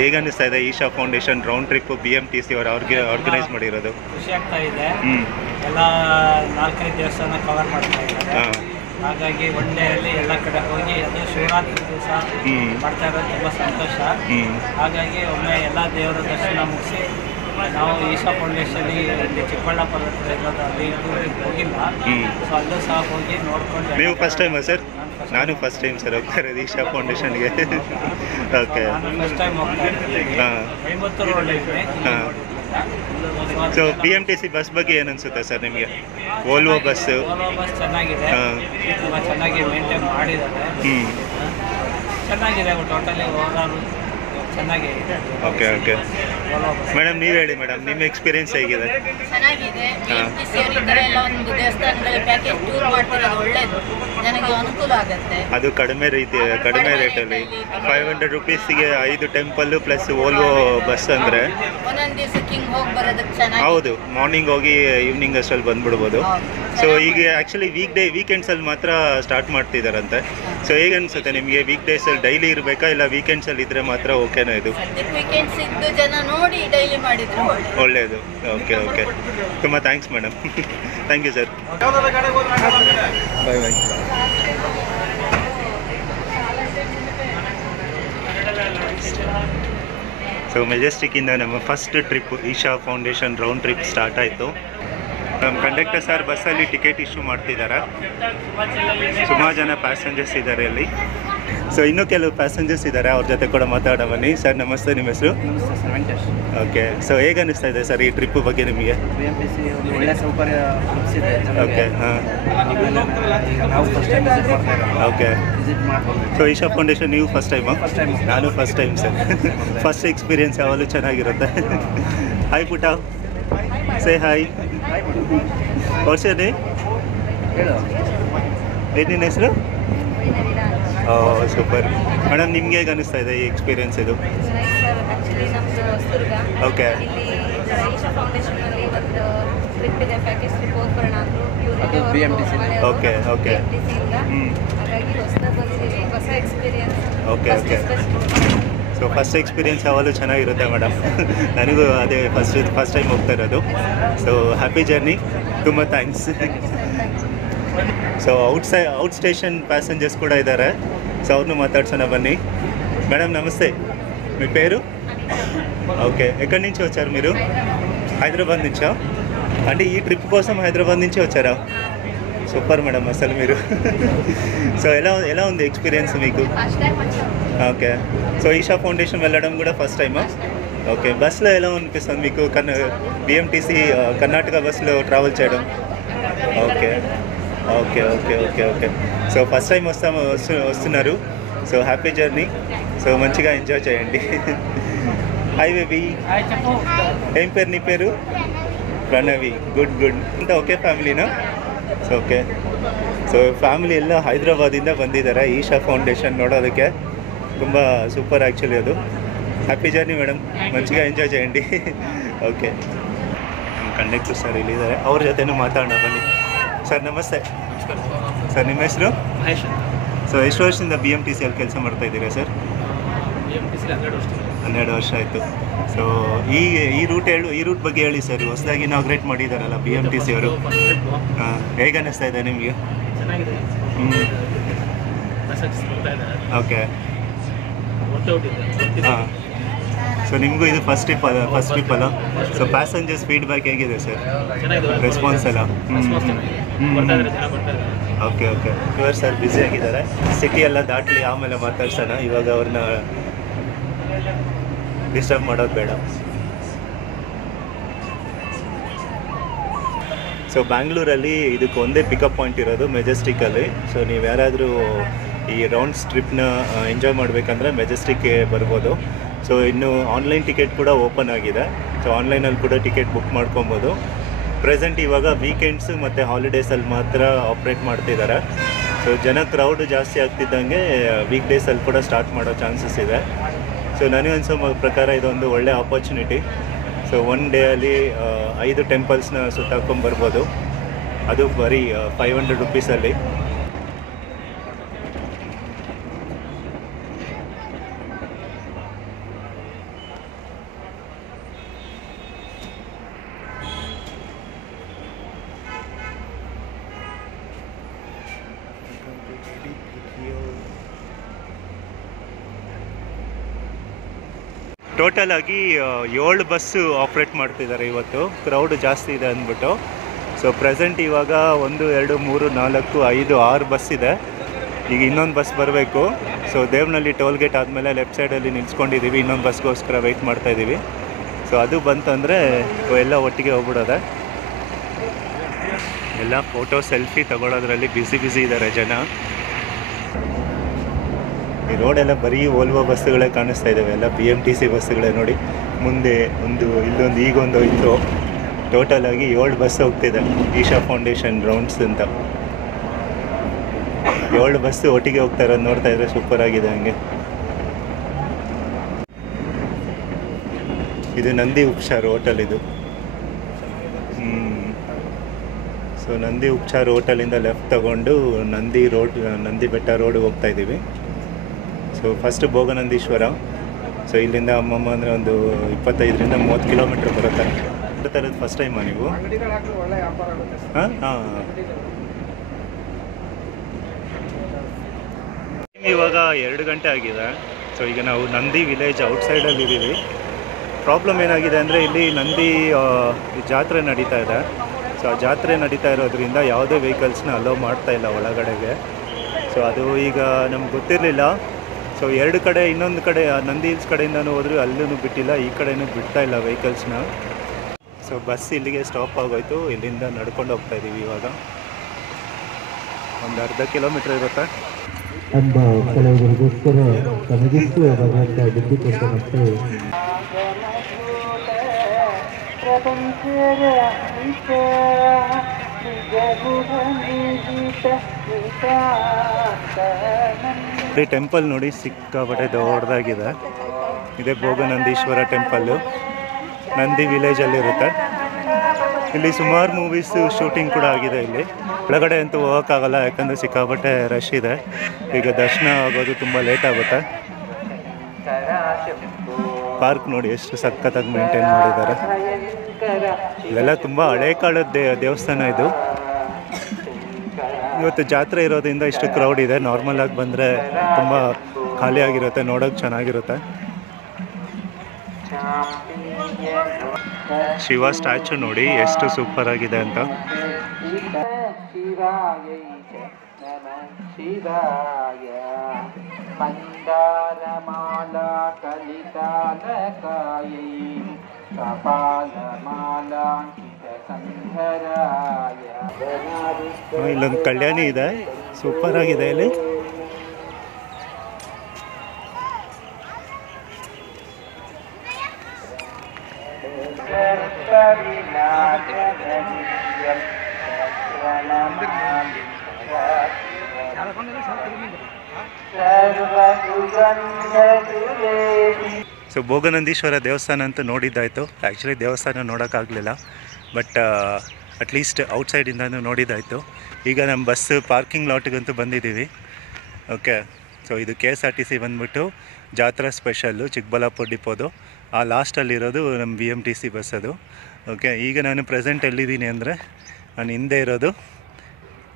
ಹೇಗೆ ಅನ್ನಿಸ್ತಾ ಇದೆ Isha Foundation round trip BMTC ಅವರು ಅವ್ರಿಗೆ ಆರ್ಗನೈಸ್ ಮಾಡಿರೋದು ಖುಷಿ ಆಗ್ತಾ ಇದೆ ಎಲ್ಲ 4-5 ದೇವಸ್ಥಾನ ಕವರ್ ಮಾಡ್ತಾ ಇದ್ದಾರೆ ಹಾಂ ಹಾಗಾಗಿ ಒನ್ ಡೇಯಲ್ಲಿ ಎಲ್ಲ ಕಡೆ ಹೋಗಿ ಅದು ಶಿವರಾತ್ರಿ ದಿವಸ ಮಾಡ್ತಾ ಇರೋದು ತುಂಬ ಸಂತೋಷ ಹಾಗಾಗಿ ಒಮ್ಮೆ ಎಲ್ಲ ದೇವರ ದರ್ಶನ ಮುಗಿಸಿ ನಾವು ಈಶಾ ಫೌಂಡೇಶನ್ ಇಲ್ಲಿ ಚಿಕ್ಕಬಳ್ಳಾಪುರ ಹತ್ರ ಇರೋದು ಅಲ್ಲಿ ಹೋಗಿಲ್ಲ ಸೊ ಅಲ್ಲೂ ಸಹ ಹೋಗಿ ನೋಡ್ಕೊಂಡು ನೀವು ಫಸ್ಟ್ ಟೈಮಾ ಸರ್ ನಾನು ಫಸ್ಟ್ ಟೈಮ್ ಸರ್ ಹೋಗ್ತಾ ಇರೋದು ಈಶಾ ಫೌಂಡೇಶನ್ಗೆ ಓಕೆ ನಾನು ಫಸ್ಟ್ ಟೈಮ್ ಹೋಗ್ತಾ ಇದ್ದೀನಿ ಹಾಂ ಕೊಯಂಬತ್ತೂರು ರೋಡ್ ಇದೆ ಹಾಂ ಸೊ BMTC ಬಸ್ ಬಗ್ಗೆ ಏನು ಅನಿಸುತ್ತೆ ಸರ್ ನಿಮಗೆ ವೋಲ್ವೋ ಬಸ್ಸು ವೋಲ್ವೋ ಬಸ್ ಚೆನ್ನಾಗಿದೆ ತುಂಬ ಚೆನ್ನಾಗಿ ಮೇಂಟೈನ್ ಮಾಡಿದ್ದಾರೆ ಚೆನ್ನಾಗಿದೆ ಟೋಟಲಿ ಓವರಾಲ್ ಚೆನ್ನಾಗಿದೆ ಓಕೆ ಓಕೆ ಮೇಡಮ್ ನೀವು ಹೇಳಿ ಮೇಡಮ್ ನಿಮ್ಮ ಎಕ್ಸ್ಪೀರಿಯೆನ್ಸ್ ಹೇಗಿದೆ ಚೆನ್ನಾಗಿದೆ BMTC ಅವರು ಈ ಥರ ಎಲ್ಲ ಒಂದು ದೇವಸ್ಥಾನದಲ್ಲಿ ಪ್ಯಾಕೇಜ್ ಟೂರ್ ಮಾಡ್ತಿರೋದು ಒಳ್ಳೇದು ನನಗೆ ಅನುಕೂಲ ಆಗುತ್ತೆ ಅದು ಕಡಿಮೆ ರೇಟಲ್ಲಿ 500 ರುಪೀಸಿಗೆ 5 ಟೆಂಪಲ್ಲು ಪ್ಲಸ್ ವೋಲ್ವೋ ಬಸ್ ಅಂದರೆ ಒಂದೊಂದು ದಿವಸಕ್ಕೆ ಹಿಂಗೆ ಹೋಗಿ ಬರೋದಕ್ಕೆ ಚೆನ್ನಾಗಿ ಹೌದು ಮಾರ್ನಿಂಗ್ ಹೋಗಿ ಈವ್ನಿಂಗ್ ಅಷ್ಟರಲ್ಲಿ ಬಂದ್ಬಿಡ್ಬೋದು ಸೊ ಈಗ ಆ್ಯಕ್ಚುಲಿ ವೀಕೆಂಡ್ಸಲ್ಲಿ ಮಾತ್ರ ಸ್ಟಾರ್ಟ್ ಮಾಡ್ತಿದ್ದಾರಂತೆ ಸೊ ಹೇಗೆ ಅನಿಸುತ್ತೆ ನಿಮಗೆ ಡೇಸಲ್ಲಿ ಡೈಲಿ ಇರಬೇಕಾ ಇಲ್ಲ ವೀಕೆಂಡ್ಸಲ್ಲಿ ಇದ್ದರೆ ಮಾತ್ರ ಓಕೆನಾ ಇದು ಸದ್ಯಕ್ಕೆ ವೀಕೆಂಡ್ಸ್ ಇದ್ದು ಜನ ನೋಡಿ ಡೈಲಿ ಮಾಡಿದ್ರು ಒಳ್ಳೆಯದು ಓಕೆ ಓಕೆ ತುಂಬ thanks madam thank you sir bye bye so ಮೆಜೆಸ್ಟಿಕ್ಕಿಂದ ನಮ್ಮ first trip Isha Foundation round trip start ಆಯಿತು ನಮ್ಮ ಕಂಡಕ್ಟರ್ ಸರ್ ಬಸ್ಸಲ್ಲಿ ಟಿಕೆಟ್ ಇಶ್ಯೂ ಮಾಡ್ತಿದ್ದಾರೆ ಸುಮಾರು ಜನ ಪ್ಯಾಸೆಂಜರ್ಸ್ ಇದ್ದಾರೆ ಅಲ್ಲಿ ಸೊ ಇನ್ನೂ ಕೆಲವು ಪ್ಯಾಸೆಂಜರ್ಸ್ ಇದ್ದಾರೆ ಅವ್ರ ಜೊತೆ ಕೂಡ ಮಾತಾಡೋ ಬನ್ನಿ ಸರ್ ನಮಸ್ತೆ ನಿಮ್ಮ ಹೆಸರು ನಮಸ್ತೆ ಸರ್ ವೆಂಕಟೇಶ್ ಓಕೆ ಸೊ ಹೇಗೆ ಅನ್ನಿಸ್ತಾ ಇದೆ ಸರ್ ಈ ಟ್ರಿಪ್ ಬಗ್ಗೆ ನಿಮಗೆ BMTC ಒಂದು ಒಳ್ಳೆ ಸೌಕರ್ಯ ಕಲ್ಪಿಸಿದೆ ಓಕೆ ಹಾಂ ಈಗ ನಾವು ಫಸ್ಟ್ ಟೈಮ್ ವಿಸಿಟ್ ಮಾಡ್ತಾ ಇರೋದು ಓಕೆ ವಿಸಿಟ್ ಮಾಡ್ಬೋದು ಸೊ ಈಶಾ ಫೌಂಡೇಶನ್ ನೀವು ಫಸ್ಟ್ ಟೈಮಾ ಫಸ್ಟ್ ಟೈಮ್ ನಾನು first time sir first experience ಯಾವಾಗಲೂ ಚೆನ್ನಾಗಿರುತ್ತೆ ಹಾಯ್ ಪುಟ ಸೇ ಹಾಯ್ ವರ್ಷನೇ ಹೇಳು ಏನಿನ ಹೆಸರು ಸೂಪರ್ ಮೇಡಮ್ ನಿಮ್ಗೆ ಹೇಗೆ ಅನಿಸ್ತಾ ಇದೆ ಈ ಎಕ್ಸ್ಪೀರಿಯೆನ್ಸ್ ಇದು ಸರ್ ಆ್ಯಕ್ಚುಲಿ ನಮ್ಮದು ಹೊಸದುರ್ಗ ಓಕೆ ಇಲ್ಲಿ ಈಶಾ ಫೌಂಡೇಶನಲ್ಲಿ ಒಂದು ಟ್ರಿಪ್ ಇದೆ ಪ್ಯಾಕೇಜ್ ಟ್ರಿಪ್ ಹೋಗ್ಬರೋಣ ಅಂದರು ಅದು BMTC ಓಕೆ ಓಕೆ BMTCಯಿಂದ ಹಾಗಾಗಿ ಹೊಸದಾಗಿ ಬಂದಿದ್ದೀವಿ ಹೊಸ experience okay okay so first experience ಯಾವಾಗಲೂ ಚೆನ್ನಾಗಿರುತ್ತೆ ಮೇಡಮ್ ನನಗೂ ಅದೇ ಫಸ್ಟ್ ಟೈಮ್ ಹೋಗ್ತಾ ಇರೋದು ಸೊ ಹ್ಯಾಪಿ ಜರ್ನಿ ತುಂಬ thanks so out station passengers ಕೂಡ ಇದ್ದಾರೆ ಸೊ ಅವ್ರನ್ನೂ మాట్లాడ్సోనా బన్నీ మేడం నమస్తే మీ పేరు ఓకే ఎక్కడి నుంచి వచ్చారు మీరు హైదరాబాద్ నుంచా అంటే ఈ ట్రిప్ కోసం హైదరాబాద్ నుంచి వచ్చారా సూపర్ మేడం అసలు మీరు సో ఎలా ఉంది ఎక్స్పీరియన్స్ మీకు ఓకే సో ఈషా ఫౌండేషన్ వెళ్ళడం కూడా ఫస్ట్ టైమా ఓకే బస్సులో ఎలా అనిపిస్తుంది మీకు BMTC కర్ణాటక బస్సులో ట్రావెల్ చేయడం okay okay okay okay okay so first time వస్తున్నారు సో హ్యాపీ జర్నీ సో మంచిగా ఎంజాయ్ చేయండి హాయ్ బేబీ ఏం పేరు నీ పేరు ಪ್ರಣವಿ ಗುಡ್ ಅಂತ ಓಕೆ ಫ್ಯಾಮಿಲಿನಾ ಸೊ ಓಕೆ ಸೊ ಫ್ಯಾಮಿಲಿ ಎಲ್ಲ ಹೈದರಾಬಾದಿಂದ ಬಂದಿದ್ದಾರೆ ಈಶಾ ಫೌಂಡೇಶನ್ ನೋಡೋದಕ್ಕೆ ತುಂಬ ಸೂಪರ್ ಆ್ಯಕ್ಚುಲಿ ಅದು హ్యాపీ జర్నీ మేడం మంచిగా ఎంజాయ్ చేయండి ఓకే ಕಂಡಕ್ಟರ್ ಸರ್ ಇಲ್ಲಿದ್ದಾರೆ, ಅವ್ರ ಜೊತೆನೂ ಮಾತಾಡೋಣ ಬನ್ನಿ. ಸರ್ ನಮಸ್ತೆ. ಸರ್ ನಿಮ್ಮ ಹೆಸರು? ಮಹೇಶ್ ಅಂತ. ಸೊ ಎಷ್ಟು ವರ್ಷದಿಂದ BMTCಯಲ್ಲಿ ಕೆಲಸ ಮಾಡ್ತಾ ಇದ್ದೀರಾ ಸರ್? BMTC 12 ವರ್ಷ ಆಯಿತು. ಸೊ ಈ ರೂಟ್ ಬಗ್ಗೆ ಹೇಳಿ ಸರ್. ಹೊಸದಾಗಿ ಇನಾಗ್ರೇಟ್ ಮಾಡಿದ್ದಾರಲ್ಲ BMTC ಅವರು, ಹೇಗೆ ಅನ್ನಿಸ್ತಾ ಇದೆ ನಿಮಗೆ? ಚೆನ್ನಾಗಿದೆ. ಓಕೆ. ಹಾಂ. ಸೊ ನಿಮಗೂ ಇದು ಫಸ್ಟ್ ಟ್ರಿಪ್ ಅಲ್ಲ? ಸೊ ಪ್ಯಾಸೆಂಜರ್ಸ್ ಫೀಡ್ಬ್ಯಾಕ್ ಹೇಗಿದೆ ಸರ್? ರೆಸ್ಪಾನ್ಸ್ ಎಲ್ಲ? ಓಕೆ. ಇವರು ಸರ್ ಬ್ಯುಸಿ ಆಗಿದ್ದಾರೆ, ಸಿಟಿ ಎಲ್ಲ ದಾಟಲಿ ಆಮೇಲೆ ಮಾತಾಡ್ಸೋಣ. ಇವಾಗ ಅವ್ರನ್ನ ಡಿಸ್ಟರ್ಬ್ ಮಾಡೋದು ಬೇಡ. ಸೊ ಬ್ಯಾಂಗ್ಳೂರಲ್ಲಿ ಇದಕ್ಕೆ ಒಂದೇ ಪಿಕಪ್ ಪಾಯಿಂಟ್ ಇರೋದು, ಮೆಜೆಸ್ಟಿಕಲ್ಲಿ. ಸೊ ನೀವು ಯಾರಾದರೂ ಈ ರೌಂಡ್ಸ್ ಟ್ರಿಪ್ನ ಎಂಜಾಯ್ ಮಾಡಬೇಕಂದ್ರೆ ಮೆಜೆಸ್ಟಿಕ್ಗೆ ಬರ್ಬೋದು. ಸೊ ಇನ್ನು ಆನ್ಲೈನ್ ಟಿಕೆಟ್ ಕೂಡ ಓಪನ್ ಆಗಿದೆ. ಸೊ ಆನ್ಲೈನಲ್ಲಿ ಕೂಡ ಟಿಕೆಟ್ ಬುಕ್ ಮಾಡ್ಕೊಬೋದು. ಪ್ರೆಸೆಂಟ್ ಇವಾಗ ವೀಕೆಂಡ್ಸು ಮತ್ತು ಹಾಲಿಡೇಸಲ್ಲಿ ಮಾತ್ರ ಆಪ್ರೇಟ್ ಮಾಡ್ತಿದ್ದಾರೆ. ಸೊ ಕ್ರೌಡ್ ಜಾಸ್ತಿ ಆಗ್ತಿದ್ದಂಗೆ ವೀಕ್ ಡೇಸಲ್ಲಿ ಕೂಡ ಸ್ಟಾರ್ಟ್ ಮಾಡೋ ಚಾನ್ಸಸ್ ಇದೆ. ಸೊ ನನಗನ್ಸೋ ಪ್ರಕಾರ ಇದೊಂದು ಒಳ್ಳೆ ಆಪರ್ಚುನಿಟಿ. ಸೊ ಒನ್ ಡೇಯಲ್ಲಿ 5 ಟೆಂಪಲ್ಸ್ನ ಸುತ್ತಾಕೊಂಬರ್ಬೋದು, ಅದು ಬರೀ 500 ರುಪೀಸಲ್ಲಿ. ಟೋಟಲ್ ಆಗಿ 7 ಬಸ್ಸು ಆಪ್ರೇಟ್ ಮಾಡ್ತಿದ್ದಾರೆ ಇವತ್ತು, ಕ್ರೌಡ್ ಜಾಸ್ತಿ ಇದೆ ಅಂದ್ಬಿಟ್ಟು. ಸೊ ಪ್ರೆಸೆಂಟ್ ಇವಾಗ 1, 2, 3, 4, 5, 6 ಬಸ್ ಇದೆ. ಈಗ ಇನ್ನೊಂದು ಬಸ್ ಬರಬೇಕು. ಸೊ ದೇವನಹಳ್ಳಿ ಟೋಲ್ ಗೇಟ್ ಆದಮೇಲೆ ಲೆಫ್ಟ್ ಸೈಡಲ್ಲಿ ನಿಲ್ಸ್ಕೊಂಡಿದ್ದೀವಿ, ಇನ್ನೊಂದು ಬಸ್ಗೋಸ್ಕರ ವೆಯ್ಟ್ ಮಾಡ್ತಾಯಿದ್ದೀವಿ. ಸೊ ಅದು ಬಂತಂದರೆ ಎಲ್ಲ ಒಟ್ಟಿಗೆ ಹೋಗ್ಬಿಡೋದೆ. ಎಲ್ಲ ಫೋಟೋ ಸೆಲ್ಫಿ ತಗೊಳ್ಳೋದ್ರಲ್ಲಿ ಬ್ಯುಸಿ ಇದ್ದಾರೆ ಜನ. ಈ ರೋಡೆಲ್ಲ ಬರೀ ವೋಲ್ವೋ ಬಸ್ಸುಗಳೇ ಕಾಣಿಸ್ತಾ ಇದ್ದಾವೆ, ಎಲ್ಲ BMTC ಬಸ್ಸುಗಳೇ ನೋಡಿ. ಮುಂದೆ ಇಲ್ಲೊಂದು ಈಗೊಂದು ಹೋಯ್ತು. ಟೋಟಲ್ ಆಗಿ 7 ಬಸ್ ಹೋಗ್ತಿದೆ ಈಶಾ ಫೌಂಡೇಶನ್ ರೌಂಡ್ಸ್ ಅಂತ. 7 ಬಸ್ಸು ಒಟ್ಟಿಗೆ ಹೋಗ್ತಾ ಇರೋದು ನೋಡ್ತಾ ಇದ್ರೆ ಸೂಪರ್ ಆಗಿದೆ. ಹಂಗೆ ಇದು ನಂದಿ ಉಪಚಾರ್ ಹೋಟೆಲ್ ಇದು. ಸೊ ನಂದಿ ಉಪಚಾರ್ ಹೋಟೆಲಿಂದ ಲೆಫ್ಟ್ ತಗೊಂಡು ನಂದಿ ಬೆಟ್ಟ ರೋಡ್ ಹೋಗ್ತಾ ಇದ್ದೀವಿ. So first Bhoganandishwara. ಸೊ ಇಲ್ಲಿಂದ ಅಮ್ಮಮ್ಮ ಅಂದರೆ ಒಂದು 25ರಿಂದ 30 ಕಿಲೋಮೀಟ್ರ್ ಬರುತ್ತೆ. ಬರ್ತಾ ಇರೋದು ಫಸ್ಟ್ ಟೈಮಾ ನೀವು? ಹಾಂ. ಇವಾಗ 2 ಗಂಟೆ ಆಗಿದೆ. ಸೊ ಈಗ ನಾವು ನಂದಿ ವಿಲೇಜ್ ಔಟ್ಸೈಡಲ್ಲಿ ಇದ್ದೀವಿ. ಪ್ರಾಬ್ಲಮ್ ಏನಾಗಿದೆ ಅಂದರೆ ಇಲ್ಲಿ ನಂದಿ ಜಾತ್ರೆ ನಡೀತಾ ಇದೆ. ಸೊ ಆ ಜಾತ್ರೆ ನಡೀತಾ ಇರೋದ್ರಿಂದ ಯಾವುದೇ ವೆಹಿಕಲ್ಸ್ನ ಅಲೋ ಮಾಡ್ತಾಯಿಲ್ಲ ಒಳಗಡೆಗೆ. ಸೊ ಅದು ಈಗ ನಮ್ಗೆ ಗೊತ್ತಿರಲಿಲ್ಲ. ಸೊ 2 ಕಡೆ, ಇನ್ನೊಂದು ಕಡೆ ನಂದಿ ಹಿಲ್ಸ್ ಕಡೆಯಿಂದನೂ ಹೋದ್ರೂ ಅಲ್ಲೂ ಬಿಟ್ಟಿಲ್ಲ, ಈ ಕಡೆಯೂ ಬಿಡ್ತಾಯಿಲ್ಲ ವೆಹಿಕಲ್ಸ್ನ. ಸೊ ಬಸ್ ಇಲ್ಲಿಗೆ ಸ್ಟಾಪ್ ಆಗೋಯ್ತು. ಇಲ್ಲಿಂದ ನಡ್ಕೊಂಡು ಹೋಗ್ತಾ ಇದ್ದೀವಿ. ಇವಾಗ ಒಂದು ಅರ್ಧ ಕಿಲೋಮೀಟ್ರ್ ಇರುತ್ತೆ. ಎಂಬ ಕೆಲವರಿಗೋಸ್ಕರ ತಮಗಿಷ್ಟು ಭಗವಂತ ಬುದ್ಧಿ ಕೊಟ್ಟನಂತೆ. ಈ ಟೆಂಪಲ್ ನೋಡಿ ಸಿಕ್ಕಾಪಟ್ಟೆ ದೊಡ್ಡದಾಗಿದೆ. ಇದೇ ಭೋಗನಂದೀಶ್ವರ ಟೆಂಪಲ್ಲು, ನಂದಿ ವಿಲೇಜಲ್ಲಿರುತ್ತೆ. ಇಲ್ಲಿ ಸುಮಾರು ಮೂವೀಸ್ ಶೂಟಿಂಗ್ ಕೂಡ ಆಗಿದೆ. ಇಲ್ಲಿ ಒಳಗಡೆ ಅಂತೂ ಹೋಗೋಕ್ಕಾಗಲ್ಲ, ಯಾಕಂದರೆ ಸಿಕ್ಕಾಪಟ್ಟೆ ರಶ್ ಇದೆ. ಈಗ ದರ್ಶನ ಆಗೋದು ತುಂಬ ಲೇಟ್ ಆಗುತ್ತೆ. ಪಾರ್ಕ್ ನೋಡಿ ಎಷ್ಟು ಸಖತ್ತಾಗಿ ಮೇಂಟೈನ್ ಮಾಡಿದ್ದಾರೆ. ಇವೆಲ್ಲ ತುಂಬ ಹಳೆ ಕಾಲದ ದೇವಸ್ಥಾನ ಇದು. ಇವತ್ತು ಜಾತ್ರೆ ಇರೋದ್ರಿಂದ ಇಷ್ಟು ಕ್ರೌಡ್ ಇದೆ. ನಾರ್ಮಲಾಗಿ ಬಂದರೆ ತುಂಬ ಖಾಲಿಯಾಗಿರುತ್ತೆ, ನೋಡೋಕೆ ಚೆನ್ನಾಗಿರುತ್ತೆ. ಶಿವ ಸ್ಟ್ಯಾಚು ನೋಡಿ ಎಷ್ಟು ಸೂಪರ್ ಆಗಿದೆ ಅಂತ. ಇಲ್ಲೊಂದು ಕಲ್ಯಾಣಿ ಇದೆ, ಸೂಪರ್ ಆಗಿದೆ ಇಲ್ಲಿ. ಸೊ ಭೋಗನಂದೀಶ್ವರ ದೇವಸ್ಥಾನ ಅಂತೂ ನೋಡಿದ್ದಾಯಿತು. ಆ್ಯಕ್ಚುಲಿ ದೇವಸ್ಥಾನ ನೋಡೋಕ್ಕಾಗಲಿಲ್ಲ, ಬಟ್ ಅಟ್ಲೀಸ್ಟ್ ಔಟ್ಸೈಡಿಂದನೂ ನೋಡಿದ್ದಾಯಿತು. ಈಗ ನಮ್ಮ ಬಸ್ ಪಾರ್ಕಿಂಗ್ ಲಾಟ್ಗಂತೂ ಬಂದಿದ್ದೀವಿ. ಓಕೆ, ಸೊ ಇದು KSRTC ಬಂದ್ಬಿಟ್ಟು ಜಾತ್ರಾ ಸ್ಪೆಷಲ್ಲು ಚಿಕ್ಕಬಳ್ಳಾಪುರ ಡಿಪೋದು. ಆ ಲಾಸ್ಟಲ್ಲಿರೋದು ನಮ್ಮ BMTC ಬಸ್ ಅದು. ಓಕೆ, ಈಗ ನಾನು ಪ್ರೆಸೆಂಟ್ ಎಲ್ಲಿದ್ದೀನಿ ಅಂದರೆ ನಾನು ಹಿಂದೆ ಇರೋದು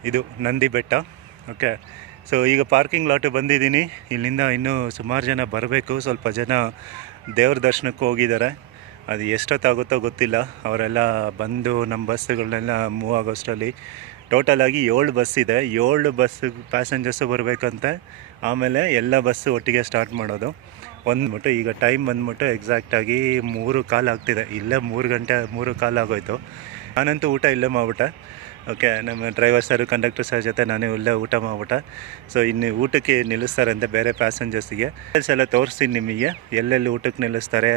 ಇದು ನಂದಿ ಬೆಟ್ಟ. ಓಕೆ, ಸೊ ಈಗ ಪಾರ್ಕಿಂಗ್ ಲಾಟು ಬಂದಿದ್ದೀನಿ. ಇಲ್ಲಿಂದ ಇನ್ನೂ ಸುಮಾರು ಜನ ಬರಬೇಕು. ಸ್ವಲ್ಪ ಜನ ದೇವ್ರ ದರ್ಶನಕ್ಕೂ ಹೋಗಿದ್ದಾರೆ. ಅದು ಎಷ್ಟೊತ್ತಾಗುತ್ತೋ ಗೊತ್ತಿಲ್ಲ. ಅವರೆಲ್ಲ ಬಂದು ನಮ್ಮ ಬಸ್ಸುಗಳನ್ನೆಲ್ಲ ಮೂವ್ ಆಗೋಷ್ಟರಲ್ಲಿ ಟೋಟಲಾಗಿ 7 ಬಸ್ ಇದೆ. 7 ಬಸ್ ಪ್ಯಾಸೆಂಜರ್ಸು ಬರಬೇಕಂತೆ. ಆಮೇಲೆ ಎಲ್ಲ ಬಸ್ಸು ಒಟ್ಟಿಗೆ ಸ್ಟಾರ್ಟ್ ಮಾಡೋದು. ಬಂದ್ಬಿಟ್ಟು ಈಗ ಟೈಮ್ ಬಂದ್ಬಿಟ್ಟು ಎಕ್ಸಾಕ್ಟಾಗಿ 3:15 ಆಗ್ತಿದೆ. ಇಲ್ಲೇ 3 ಗಂಟೆ 3:15 ಆಗೋಯ್ತು. ನಾನಂತೂ ಊಟ ಇಲ್ಲೇ ಮಾಡಿಬಿಟ್ಟೆ. ಓಕೆ, ನಮ್ಮ ಡ್ರೈವರ್ ಸರ್ ಕಂಡಕ್ಟರ್ ಸರ್ ಜೊತೆ ನಾನು ಇಲ್ಲೇ ಊಟ ಮಾಡಿಬಿಟ್ಟೆ. ಸೊ ಇನ್ನು ಊಟಕ್ಕೆ ನಿಲ್ಲಿಸ್ತಾರಂತೆ ಬೇರೆ ಪ್ಯಾಸೆಂಜರ್ಸಿಗೆ. ಎಲ್ಲ ತೋರಿಸ್ತೀನಿ ನಿಮಗೆ ಎಲ್ಲೆಲ್ಲಿ ಊಟಕ್ಕೆ ನಿಲ್ಲಿಸ್ತಾರೆ,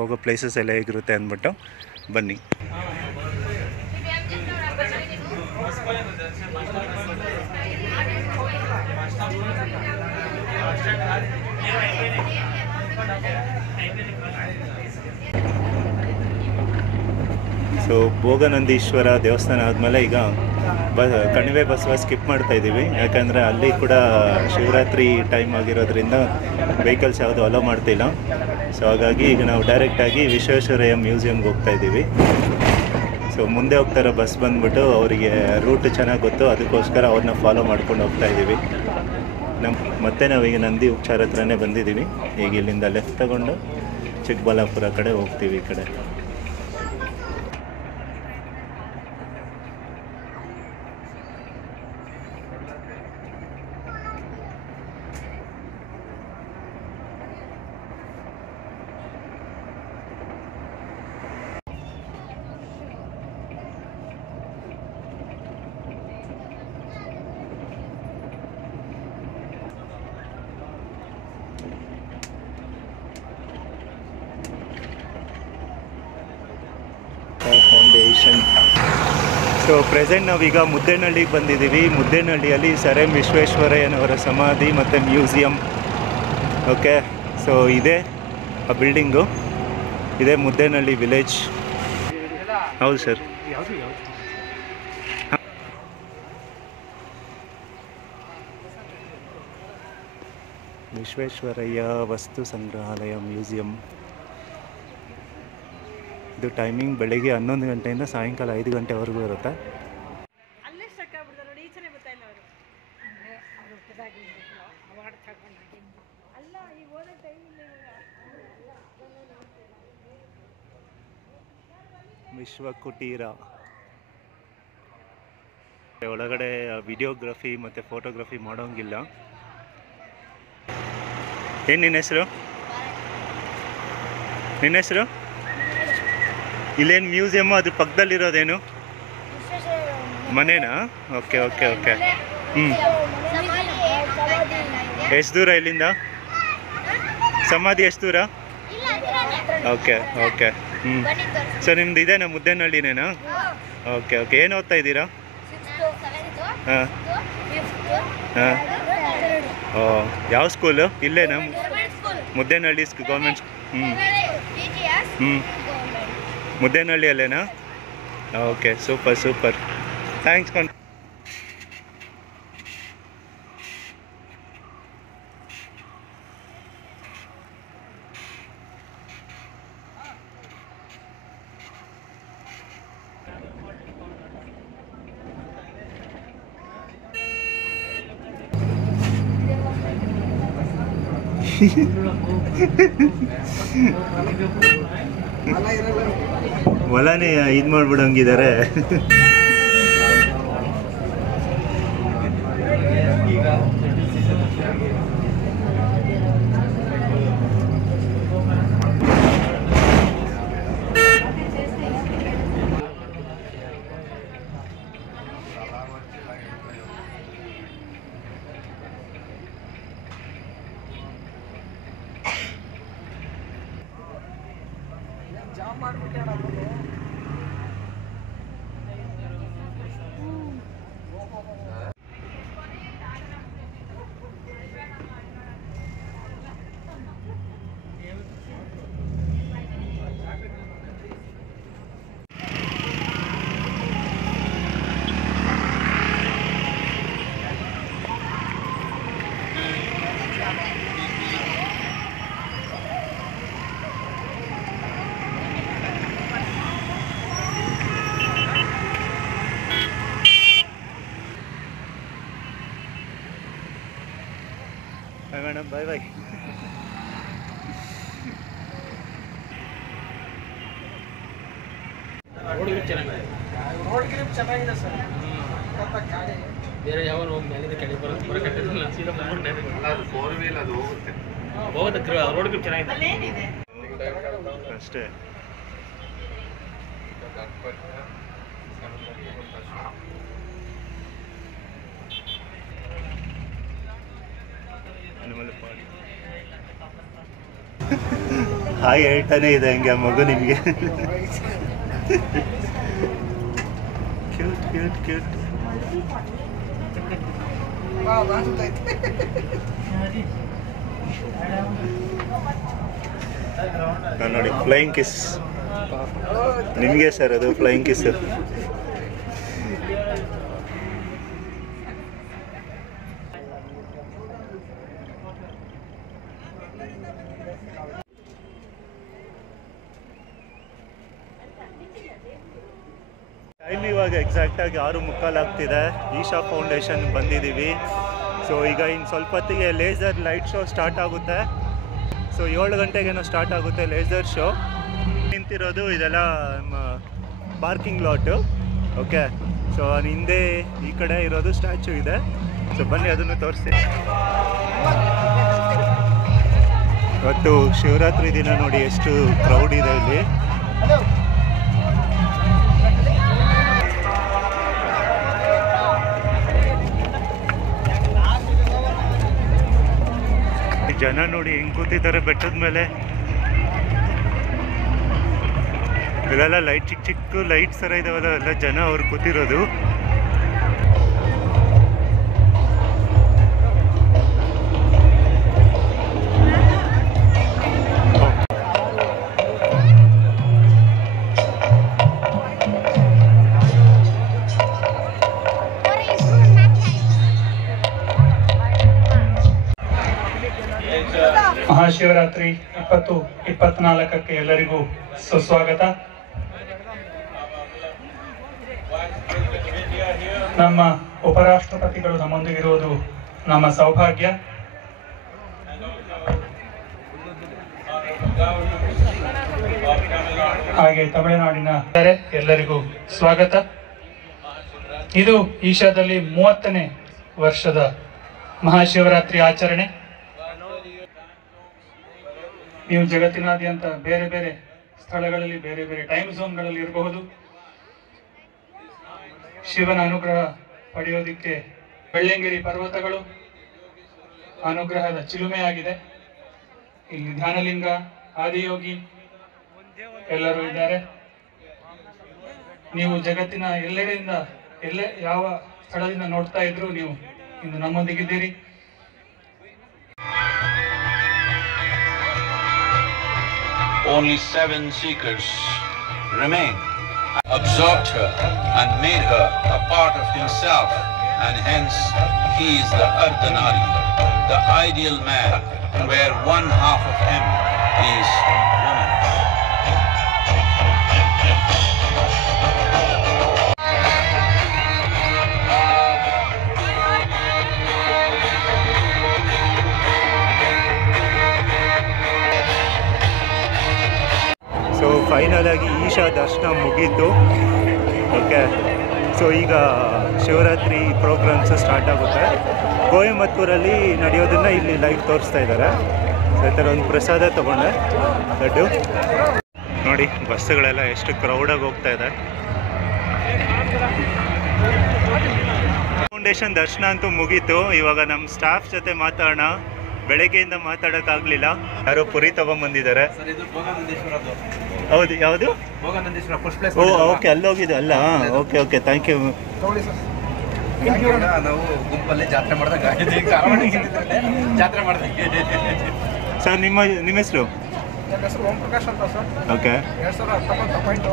ಹೋಗೋ ಪ್ಲೇಸಸ್ ಎಲ್ಲ ಹೇಗಿರುತ್ತೆ ಅಂದ್ಬಿಟ್ಟು. ಬನ್ನಿ. ಸೊ ಭೋಗನಂದೀಶ್ವರ ದೇವಸ್ಥಾನ ಆದಮೇಲೆ ಈಗ ಕಣಿವೆ ಬಸವ ಸ್ಕಿಪ್ ಮಾಡ್ತಾಯಿದ್ದೀವಿ. ಯಾಕಂದರೆ ಅಲ್ಲಿ ಕೂಡ ಶಿವರಾತ್ರಿ ಟೈಮ್ ಆಗಿರೋದ್ರಿಂದ ವೆಹಿಕಲ್ಸ್ ಯಾವುದು ಅಲೋ ಮಾಡ್ತಿಲ್ಲ. ಸೊ ಹಾಗಾಗಿ ಈಗ ನಾವು ಡೈರೆಕ್ಟಾಗಿ ವಿಶ್ವೇಶ್ವರಯ್ಯ ಮ್ಯೂಸಿಯಮ್ಗೆ ಹೋಗ್ತಾಯಿದ್ದೀವಿ. ಸೊ ಮುಂದೆ ಹೋಗ್ತಾರೋ ಬಸ್ ಬಂದ್ಬಿಟ್ಟು ಅವರಿಗೆ ರೂಟ್ ಚೆನ್ನಾಗಿ ಗೊತ್ತು, ಅದಕ್ಕೋಸ್ಕರ ಅವ್ರನ್ನ ಫಾಲೋ ಮಾಡ್ಕೊಂಡು ಹೋಗ್ತಾಯಿದ್ದೀವಿ. ಮತ್ತೆ ನಾವೀಗ ನಂದಿ ಉಪಚಾರ ಹತ್ರನೇ ಬಂದಿದ್ದೀವಿ. ಈಗ ಇಲ್ಲಿಂದ ಲೆಫ್ಟ್ ತಗೊಂಡು ಚಿಕ್ಕಬಳ್ಳಾಪುರ ಕಡೆ ಹೋಗ್ತೀವಿ. ಈ ಕಡೆ ಫೌಂಡೇಶನ್. ಸೊ ಪ್ರೆಸೆಂಟ್ ನಾವೀಗ ಮುದ್ದೇನಹಳ್ಳಿಗೆ ಬಂದಿದ್ದೀವಿ. ಮುದ್ದೇನಹಳ್ಳಿಯಲ್ಲಿ ಸರ್ ಎಂ ವಿಶ್ವೇಶ್ವರಯ್ಯನವರ ಸಮಾಧಿ ಮತ್ತು ಮ್ಯೂಸಿಯಂ. ಓಕೆ, ಸೊ ಇದೇ ಆ ಬಿಲ್ಡಿಂಗು, ಇದೇ ಮುದ್ದೇನಹಳ್ಳಿ ವಿಲೇಜ್. ಹೌದು ಸರ್. ವಿಶ್ವೇಶ್ವರಯ್ಯ ವಸ್ತು ಸಂಗ್ರಹಾಲಯ ಮ್ಯೂಸಿಯಂ. ಇದು ಟೈಮಿಂಗ್ ಬೆಳಗ್ಗೆ 11 ಗಂಟೆಯಿಂದ ಸಾಯಂಕಾಲ 5 ಗಂಟೆವರೆಗೂ ಇರುತ್ತೆ. ವಿಶ್ವಕುಟೀರ ಒಳಗಡೆ ವಿಡಿಯೋಗ್ರಫಿ ಮತ್ತು ಫೋಟೋಗ್ರಫಿ ಮಾಡೋಂಗಿಲ್ಲ. ಏನು ನಿನ್ನ ಹೆಸರು? ನಿನ್ನ ಹೆಸರು? ಇಲ್ಲೇನು ಮ್ಯೂಸಿಯಮ್ಮು ಅದ್ರ ಪಕ್ಕದಲ್ಲಿರೋದೇನು ಮನೇನಾ? Okay okay okay. ಎಷ್ಟು ದೂರ ಇಲ್ಲಿಂದ ಸಮಾಧಿ? ಎಷ್ಟು ದೂರ? Okay okay. ಸೊ ನಿಮ್ದು ಇದೇನಾ ಮುದ್ದೇನಹಳ್ಳಿನೇನಾ? Okay okay. ಏನು ಓದ್ತಾ ಇದ್ದೀರಾ? ಹಾಂ ಹಾಂ. ಓ, ಯಾವ ಸ್ಕೂಲು? ಇಲ್ಲೇನಾ ಮುದ್ದೇನಹಳ್ಳಿ ಗೌರ್ಮೆಂಟ್? ಮುದ್ದೇನಹಳ್ಳಿ ಅಲ್ಲೇನಾ? Okay, super super. ಥ್ಯಾಂಕ್ಸ್ ಕಣ್. ಹೊಲನೇ ಇದು ಮಾಡ್ಬಿಡಂಗಿದ್ದಾರೆ. Madam, bye bye. ರೋಡ್ ಚೆನ್ನಾಗಿದೆ ಸರ್. ಬೇರೆ ಯಾವ ಮೇಲಿಂದ ಕೆಳಗೆ ಬರೋಕ್ಕಾಗ್ತದೆ ಹೋಗುತ್ತೆ. ರೋಡ್ ಗ್ರಿಪ್ ಚೆನ್ನಾಗಿದೆ ಅಷ್ಟೇ. ಹಾಗೆ ಹೇಳ್ತಾನೆ ಇದೆ ಹಂಗೆ ಮಗು ನಿಮಗೆ. Cute cute cute. ನಾನು ನೋಡಿ ಫ್ಲೈಯಿಂಗ್ ಕಿಸ್ ನಿಮಗೆ ಸರ್, ಅದು ಫ್ಲೈಯಿಂಗ್ ಕಿಸ್. ಟೈಮ್ ಇವಾಗ ಎಕ್ಸಾಕ್ಟಾಗಿ 6:45 ಆಗ್ತಿದೆ. ಈಶಾ ಫೌಂಡೇಶನ್ ಬಂದಿದ್ದೀವಿ. ಸೊ ಈಗ ಇನ್ನು ಸ್ವಲ್ಪ ಹೊತ್ತಿಗೆ ಲೇಸರ್ ಲೈಟ್ ಶೋ ಸ್ಟಾರ್ಟ್ ಆಗುತ್ತೆ. ಸೊ 7 ಗಂಟೆಗೇನೋ ಸ್ಟಾರ್ಟ್ ಆಗುತ್ತೆ ಲೇಸರ್ ಶೋ. ನಿಂತಿರೋದು ಇದೆಲ್ಲ ಪಾರ್ಕಿಂಗ್ ಲಾಟು. ಓಕೆ, ಸೊ ಹಿಂದೆ ಈ ಕಡೆ ಇರೋದು ಸ್ಟ್ಯಾಚ್ಯೂ ಇದೆ. ಸೊ ಬನ್ನಿ ಅದನ್ನು ತೋರಿಸ್ತೀನಿ. ಇವತ್ತು ಶಿವರಾತ್ರಿ ದಿನ ನೋಡಿ ಎಷ್ಟು ಕ್ರೌಡ್ ಇದೆ ಇಲ್ಲಿ. ಜನ ನೋಡಿ ಹೆಂಗ್ ಕೂತಿದ್ದಾರೆ ಬೆಟ್ಟದ ಮೇಲೆ. ಇಲ್ಲೆಲ್ಲ ಲೈಟ್ ಚಿಕ್ಕ ಚಿಕ್ಕ ಲೈಟ್ಸ್ ಥರ ಇದಾವಲ್ಲ, ಎಲ್ಲ ಜನ ಅವ್ರು ಕೂತಿರೋದು. ಮಹಾಶಿವರಾತ್ರಿ 2024ಕ್ಕೆ ಎಲ್ಲರಿಗೂ ಸುಸ್ವಾಗತ. ನಮ್ಮ ಉಪರಾಷ್ಟ್ರಪತಿಗಳು ನಮ್ಮೊಂದಿಗಿರುವುದು ನಮ್ಮ ಸೌಭಾಗ್ಯ. ಹಾಗೆ ತಮಿಳುನಾಡಿನ ಎಲ್ಲರಿಗೂ ಸ್ವಾಗತ. ಇದು ಈಶಾದಲ್ಲಿ 30ನೇ ವರ್ಷದ ಮಹಾಶಿವರಾತ್ರಿ ಆಚರಣೆ. ನೀವು ಜಗತ್ತಿನಾದ್ಯಂತ ಬೇರೆ ಬೇರೆ ಸ್ಥಳಗಳಲ್ಲಿ ಬೇರೆ ಬೇರೆ ಟೈಮ್ ಝೋನ್ಗಳಲ್ಲಿ ಇರಬಹುದು. ಶಿವನ ಅನುಗ್ರಹ ಪಡೆಯೋದಿಕ್ಕೆ ಬೆಳ್ಳಂಗಿರಿ ಪರ್ವತಗಳು ಅನುಗ್ರಹದ ಚಿಲುಮೆಯಾಗಿದೆ. ಇಲ್ಲಿ ಧ್ಯಾನಲಿಂಗ, ಆದಿಯೋಗಿ ಎಲ್ಲರೂ ಇದ್ದಾರೆ. ನೀವು ಜಗತ್ತಿನ ಎಲ್ಲೆಡೆಯಿಂದ ಯಾವ ಸ್ಥಳದಿಂದ ನೋಡ್ತಾ ಇದ್ರು ನೀವು ಇಂದು ನಮ್ಮೊಂದಿಗಿದ್ದೀರಿ. Only 7 seekers remain. Absorbed her and made her a part of himself, and hence he is the Ardhanari, the ideal man, where one half of him is woman. So final ಆಗಿ ಈಶಾ ದರ್ಶನ ಮುಗೀತು. ಓಕೆ, ಸೊ ಈಗ Shivaratri programmes start ಆಗುತ್ತೆ. ಕೊಯಮತ್ತೂರಲ್ಲಿ ನಡೆಯೋದನ್ನು ಇಲ್ಲಿ live ತೋರಿಸ್ತಾ ಇದ್ದಾರೆ. So ಈ ಥರ ಒಂದು ಪ್ರಸಾದ ತೊಗೊಂಡೆ ಲಡ್ಡು. ನೋಡಿ ಬಸ್ಸುಗಳೆಲ್ಲ ಎಷ್ಟು ಕ್ರೌಡಾಗಿ ಹೋಗ್ತಾ ಇದೆ. ಫೌಂಡೇಶನ್ ದರ್ಶನ ಅಂತೂ ಮುಗೀತು. ಇವಾಗ ನಮ್ಮ ಸ್ಟಾಫ್ ಜೊತೆ ಮಾತಾಡೋಣ. ಬೆಳಗ್ಗೆಯಿಂದ ಮಾತಾಡೋಕ್ಕಾಗಲಿಲ್ಲ. ಯಾರೋ ಪುರಿ ತೊಗೊಂಬಂದಿದ್ದಾರೆ. ಹೌದು, ಯಾವುದು? ಓ ಓಕೆ, ಅಲ್ಲೋಗಿದೆ ಅಲ್ಲ. Okay okay, thank you. ನಾವು ಗುಂಪಲ್ಲಿ ಜಾತ್ರೆ ಮಾಡಿದಾಗ ಜಾತ್ರೆ ಮಾಡಿದಾಗ ಸರ್ ನಿಮ್ಮ ಹೆಸರು? ನನ್ನ ಹೆಸರು ಓಂ ಪ್ರಕಾಶ್ ಅಂತ ಸರ್. Okay, 2019 point.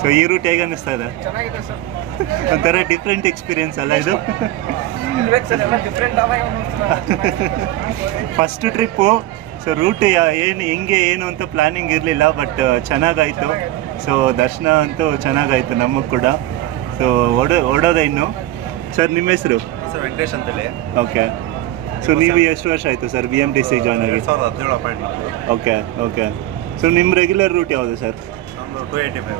ಸೊ ಈ ರೂಟ್ ಹೇಗೆ ಅನ್ನಿಸ್ತಾ ಇದೆ? ಚೆನ್ನಾಗಿದೆ ಸರ್. ಒಂಥರ ಡಿಫ್ರೆಂಟ್ ಎಕ್ಸ್ಪೀರಿಯನ್ಸ್ ಅಲ್ಲ ಇದು? ಇರ್ಬೇಕು ಸರ್, ಎಲ್ಲ ಡಿಫ್ರೆಂಟ್ ಆದಾಗ ಫಸ್ಟ್ ಟ್ರಿಪ್ಪು. ಸೊ ರೂಟ್ ಹೆಂಗೆ ಏನು ಅಂತ ಪ್ಲ್ಯಾನಿಂಗ್ ಇರಲಿಲ್ಲ, ಬಟ್ ಚೆನ್ನಾಗಾಯಿತು. ಸೊ ದರ್ಶನ ಅಂತೂ ಚೆನ್ನಾಗಾಯಿತು ನಮಗೆ ಕೂಡ. ಸೊ ಓಡೋದೆ ಇನ್ನು. ಸರ್ ನಿಮ್ಮ ಹೆಸರು? ಸರ್ ವೆಂಕಟೇಶ್ ಅಂತೇಳಿ. ಓಕೆ. ಸೊ ನೀವು ಎಷ್ಟು ವರ್ಷ ಆಯಿತು ಸರ್ BMTC ಜಾಯ್ನ್ ಆಗಿ? 2017 ಅಪಾಯಿಂಟ್ ನಮ್ಮದು. Okay okay. ಸೊ ನಿಮ್ಮ ರೆಗ್ಯುಲರ್ ರೂಟ್ ಯಾವುದು ಸರ್? ನಮ್ಮದು 285.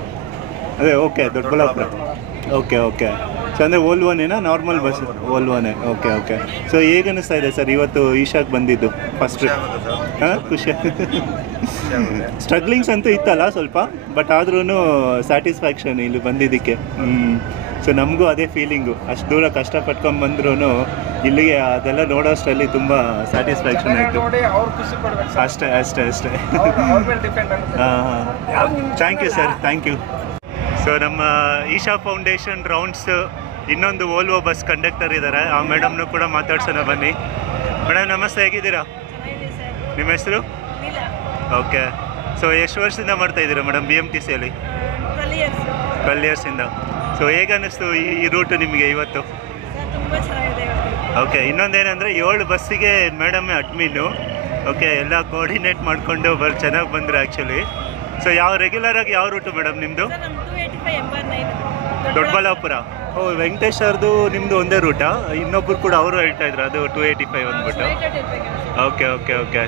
ಅದೇ okay, Doddaballapura. Okay okay. So ಅಂದರೆ ಓಲ್ವೋನೇನಾ ನಾರ್ಮಲ್ ಬಸ್? ಓಲ್ವೋನೇ. Okay okay. ಸೊ ಹೇಗೆ ಅನ್ನಿಸ್ತಾ ಇದೆ ಸರ್ ಇವತ್ತು ಈಶಾಗೆ ಬಂದಿದ್ದು ಫಸ್ಟ್ ಟ್ರಿಪ್? ಹಾಂ, ಖುಷಿ. ಸ್ಟ್ರಗ್ಲಿಂಗ್ಸ್ ಅಂತೂ ಇತ್ತಲ್ಲ ಸ್ವಲ್ಪ, ಬಟ್ ಆದ್ರೂ ಸ್ಯಾಟಿಸ್ಫ್ಯಾಕ್ಷನ್ ಇಲ್ಲಿ ಬಂದಿದ್ದಕ್ಕೆ. ಸೊ ನಮಗೂ ಅದೇ ಫೀಲಿಂಗು, ಅಷ್ಟು ದೂರ ಕಷ್ಟಪಟ್ಕೊಂಡು ಬಂದ್ರೂ ಇಲ್ಲಿಗೆ ಅದೆಲ್ಲ ನೋಡೋಷ್ಟರಲ್ಲಿ ತುಂಬ ಸ್ಯಾಟಿಸ್ಫ್ಯಾಕ್ಷನ್ ಆಯಿತು. ಅಷ್ಟೇ ಅಷ್ಟೇ ಅಷ್ಟೇ. ಹಾಂ ಹಾಂ. Thank you sir, thank you. So ನಮ್ಮ ಈಶಾ ಫೌಂಡೇಶನ್ ರೌಂಡ್ಸ್ ಇನ್ನೊಂದು ಓಲ್ವೋ ಬಸ್ ಕಂಡಕ್ಟರ್ ಇದ್ದಾರೆ, ಆ ಮೇಡಮ್ನು ಕೂಡ ಮಾತಾಡ್ಸೋಣ ಬನ್ನಿ. ಮೇಡಮ್ ನಮಸ್ತೆ, ಹೇಗಿದ್ದೀರಾ? ನಿಮ್ಮ ಹೆಸರು? ಓಕೆ. ಸೊ ಎಷ್ಟು ವರ್ಷದಿಂದ ಮಾಡ್ತಾ ಇದ್ದೀರಾ ಮೇಡಮ್ BMTCಯಲ್ಲಿ? 12 ಇಯರ್ಸಿಂದ. ಸೊ ಹೇಗೆ ಅನ್ನಿಸ್ತು ಈ ರೂಟು ನಿಮಗೆ ಇವತ್ತು? ಓಕೆ. ಇನ್ನೊಂದೇನೆಂದರೆ 7 ಬಸ್ಸಿಗೆ ಮೇಡಮ್ಮೇ ಅಡ್ಮಿನ್ನು. ಓಕೆ, ಎಲ್ಲ ಕೋಆರ್ಡಿನೇಟ್ ಮಾಡಿಕೊಂಡು ಚೆನ್ನಾಗಿ ಬಂದರು ಆ್ಯಕ್ಚುಲಿ. ಸೊ ರೆಗ್ಯುಲರಾಗಿ ಯಾವ ರೂಟು ಮೇಡಮ್ ನಿಮ್ಮದು? ದೊಡ್ಡಬಳ್ಳಾಪುರ. ಓ, ವೆಂಕಟೇಶ್ ಅವ್ರದ್ದು ನಿಮ್ಮದು ಒಂದೇ ರೂಟಾ? ಇನ್ನೊಬ್ಬರು ಕೂಡ ಅವರು ಹೇಳ್ತಾ ಇದ್ರು ಅದು 285 ಅಂದ್ಬಿಟ್ಟು. Okay okay okay.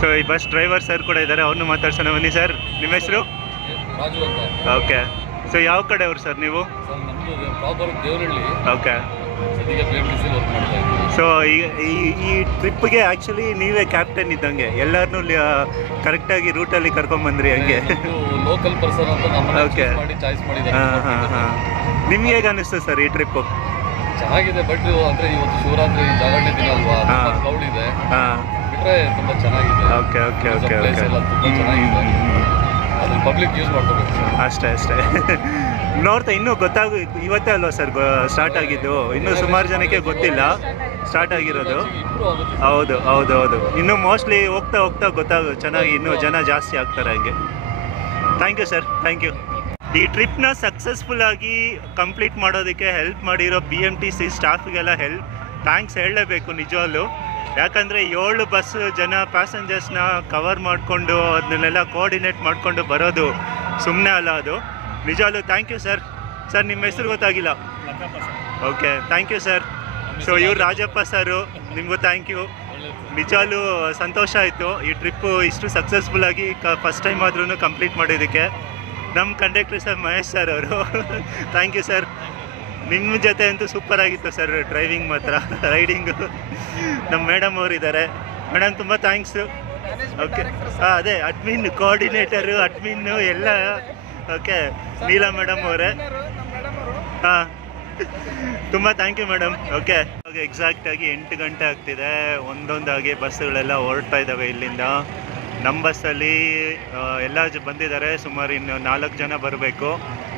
ಸೊ ಈ ಬಸ್ ಡ್ರೈವರ್ ಸರ್ ಕೂಡ ಇದ್ದಾರೆ, ಅವ್ರನ್ನೂ ಮಾತಾಡ್ಸೋಣ ಬನ್ನಿ. ಸರ್ ನಿಮ್ಮ ಹೆಸರು? ರಾಜು ಅಂತ. ಓಕೆ. ಸೊ ಯಾವ ಕಡೆಯವರು ಸರ್ ನೀವು? ಓಕೆ. ಸೊ ಈ ಟ್ರಿಪ್ಗೆ ಆ್ಯಕ್ಚುಲಿ ನೀವೇ ಕ್ಯಾಪ್ಟನ್ ಇದ್ದಂಗೆ, ಎಲ್ಲರನ್ನೂ ಕರೆಕ್ಟಾಗಿ ರೂಟಲ್ಲಿ ಕರ್ಕೊಂಬಂದ್ರಿ ಹಂಗೆ. ಲೋಕಲ್ ಪರ್ಸನ್ ಅಂತ ಓಕೆ. ಹಾಂ ಹಾಂ ಹಾಂ. ನಿಮ್ಗೆ ಹೇಗೆ ಅನ್ನಿಸ್ತು ಸರ್ ಈ ಟ್ರಿಪ್ಪು? ಚೆನ್ನಾಗಿದೆ, ಬಟ್ ಅಂದರೆ ಇವತ್ತು ಶಿವರಾತ್ರಿ ಜಾಗರಣೆ ದಿನ ಅಲ್ವಾ, ಕ್ರೌಡ್ ಇದೆ. ಹಾಂ, ಬಿಟ್ಟರೆ ತುಂಬ ಚೆನ್ನಾಗಿದೆ. Okay okay okay okay. ತುಂಬ ಚೆನ್ನಾಗಿದೆ, ಅದನ್ನು ಪಬ್ಲಿಕ್ ಯೂಸ್ ಮಾಡ್ಕೋಬೇಕು ಅಷ್ಟೇ ಅಷ್ಟೇ. ನೋಡ್ತಾ ಇನ್ನೂ ಇವತ್ತೇ ಅಲ್ವಾ ಸರ್ ಸ್ಟಾರ್ಟ್ ಆಗಿದ್ದು, ಇನ್ನೂ ಸುಮಾರು ಜನಕ್ಕೆ ಗೊತ್ತಿಲ್ಲ ಸ್ಟಾರ್ಟ್ ಆಗಿರೋದು. ಹೌದು ಹೌದು ಹೌದು. ಇನ್ನೂ ಮೋಸ್ಟ್ಲಿ ಹೋಗ್ತಾ ಹೋಗ್ತಾ ಚೆನ್ನಾಗಿ ಇನ್ನೂ ಜನ ಜಾಸ್ತಿ ಆಗ್ತಾರೆ ಹಂಗೆ. Thank you sir, thank you. ಈ ಟ್ರಿಪ್ನ ಸಕ್ಸಸ್ಫುಲ್ಲಾಗಿ ಕಂಪ್ಲೀಟ್ ಮಾಡೋದಕ್ಕೆ ಹೆಲ್ಪ್ ಮಾಡಿರೋ BMTC ಸ್ಟಾಫಿಗೆಲ್ಲ ಥ್ಯಾಂಕ್ಸ್ ಹೇಳಲೇಬೇಕು ನಿಜವಾಗ್ಲೂ. ಯಾಕಂದರೆ 7 ಬಸ್ ಜನ ಪ್ಯಾಸೆಂಜರ್ಸ್ನ ಕವರ್ ಮಾಡಿಕೊಂಡು ಅದನ್ನೆಲ್ಲ ಕೋಆರ್ಡಿನೇಟ್ ಮಾಡಿಕೊಂಡು ಬರೋದು ಸುಮ್ಮನೆ ಅಲ್ಲ, ಅದು ನಿಜವಾಗ್ಲೂ ಥ್ಯಾಂಕ್ ಯು ಸರ್. ಸರ್ ನಿಮ್ಮ ಹೆಸರು ಗೊತ್ತಾಗಿಲ್ಲ? Okay, thank you sir. So ಇವ್ರು ರಾಜಪ್ಪ ಸರು, ನಿಮಗೂ ಥ್ಯಾಂಕ್ ಯು. ನಿಜವಾಗ್ಲೂ ಸಂತೋಷ ಆಯಿತು ಈ ಟ್ರಿಪ್ಪು ಇಷ್ಟು ಸಕ್ಸಸ್ಫುಲ್ಲಾಗಿ ಫಸ್ಟ್ ಟೈಮ್ ಆದ್ರೂ ಕಂಪ್ಲೀಟ್ ಮಾಡೋದಕ್ಕೆ. ನಮ್ಮ ಕಂಡಕ್ಟರ್ ಸರ್ ಮಹೇಶ್ ಸರ್ ಅವರು ಥ್ಯಾಂಕ್ ಯು ಸರ್. ನಿಮ್ಮ ಜೊತೆ ಅಂತೂ ಸೂಪರ್ ಆಗಿತ್ತು ಸರ್ ಡ್ರೈವಿಂಗ್, ಮಾತ್ರ ರೈಡಿಂಗು. ನಮ್ಮ ಮೇಡಮ್ ಅವರು ಇದ್ದಾರೆ, ಮೇಡಮ್ ತುಂಬ ಥ್ಯಾಂಕ್ಸು. ಓಕೆ. ಹಾಂ, ಅದೇ ಅಡ್ಮಿನ್, ಕೋಆರ್ಡಿನೇಟರು, ಅಡ್ಮಿನ್ನು ಎಲ್ಲ. ಓಕೆ, ನೀಲಾ ಮೇಡಮ್ ಅವರೇ. ಹಾಂ, ತುಂಬ ಥ್ಯಾಂಕ್ ಯು ಮೇಡಮ್. ಓಕೆ, ಎಕ್ಸಾಕ್ಟಾಗಿ 8 ಗಂಟೆ ಆಗ್ತಿದೆ. ಒಂದೊಂದಾಗಿ ಬಸ್ಸುಗಳೆಲ್ಲ ಹೊರಡ್ತಾ ಇದ್ದಾವೆ ಇಲ್ಲಿಂದ. ನಮ್ಮ ಬಸ್ಸಲ್ಲಿ ಎಲ್ಲ ಬಂದಿದ್ದಾರೆ, ಸುಮಾರು ಇನ್ನು 4 ಜನ ಬರಬೇಕು,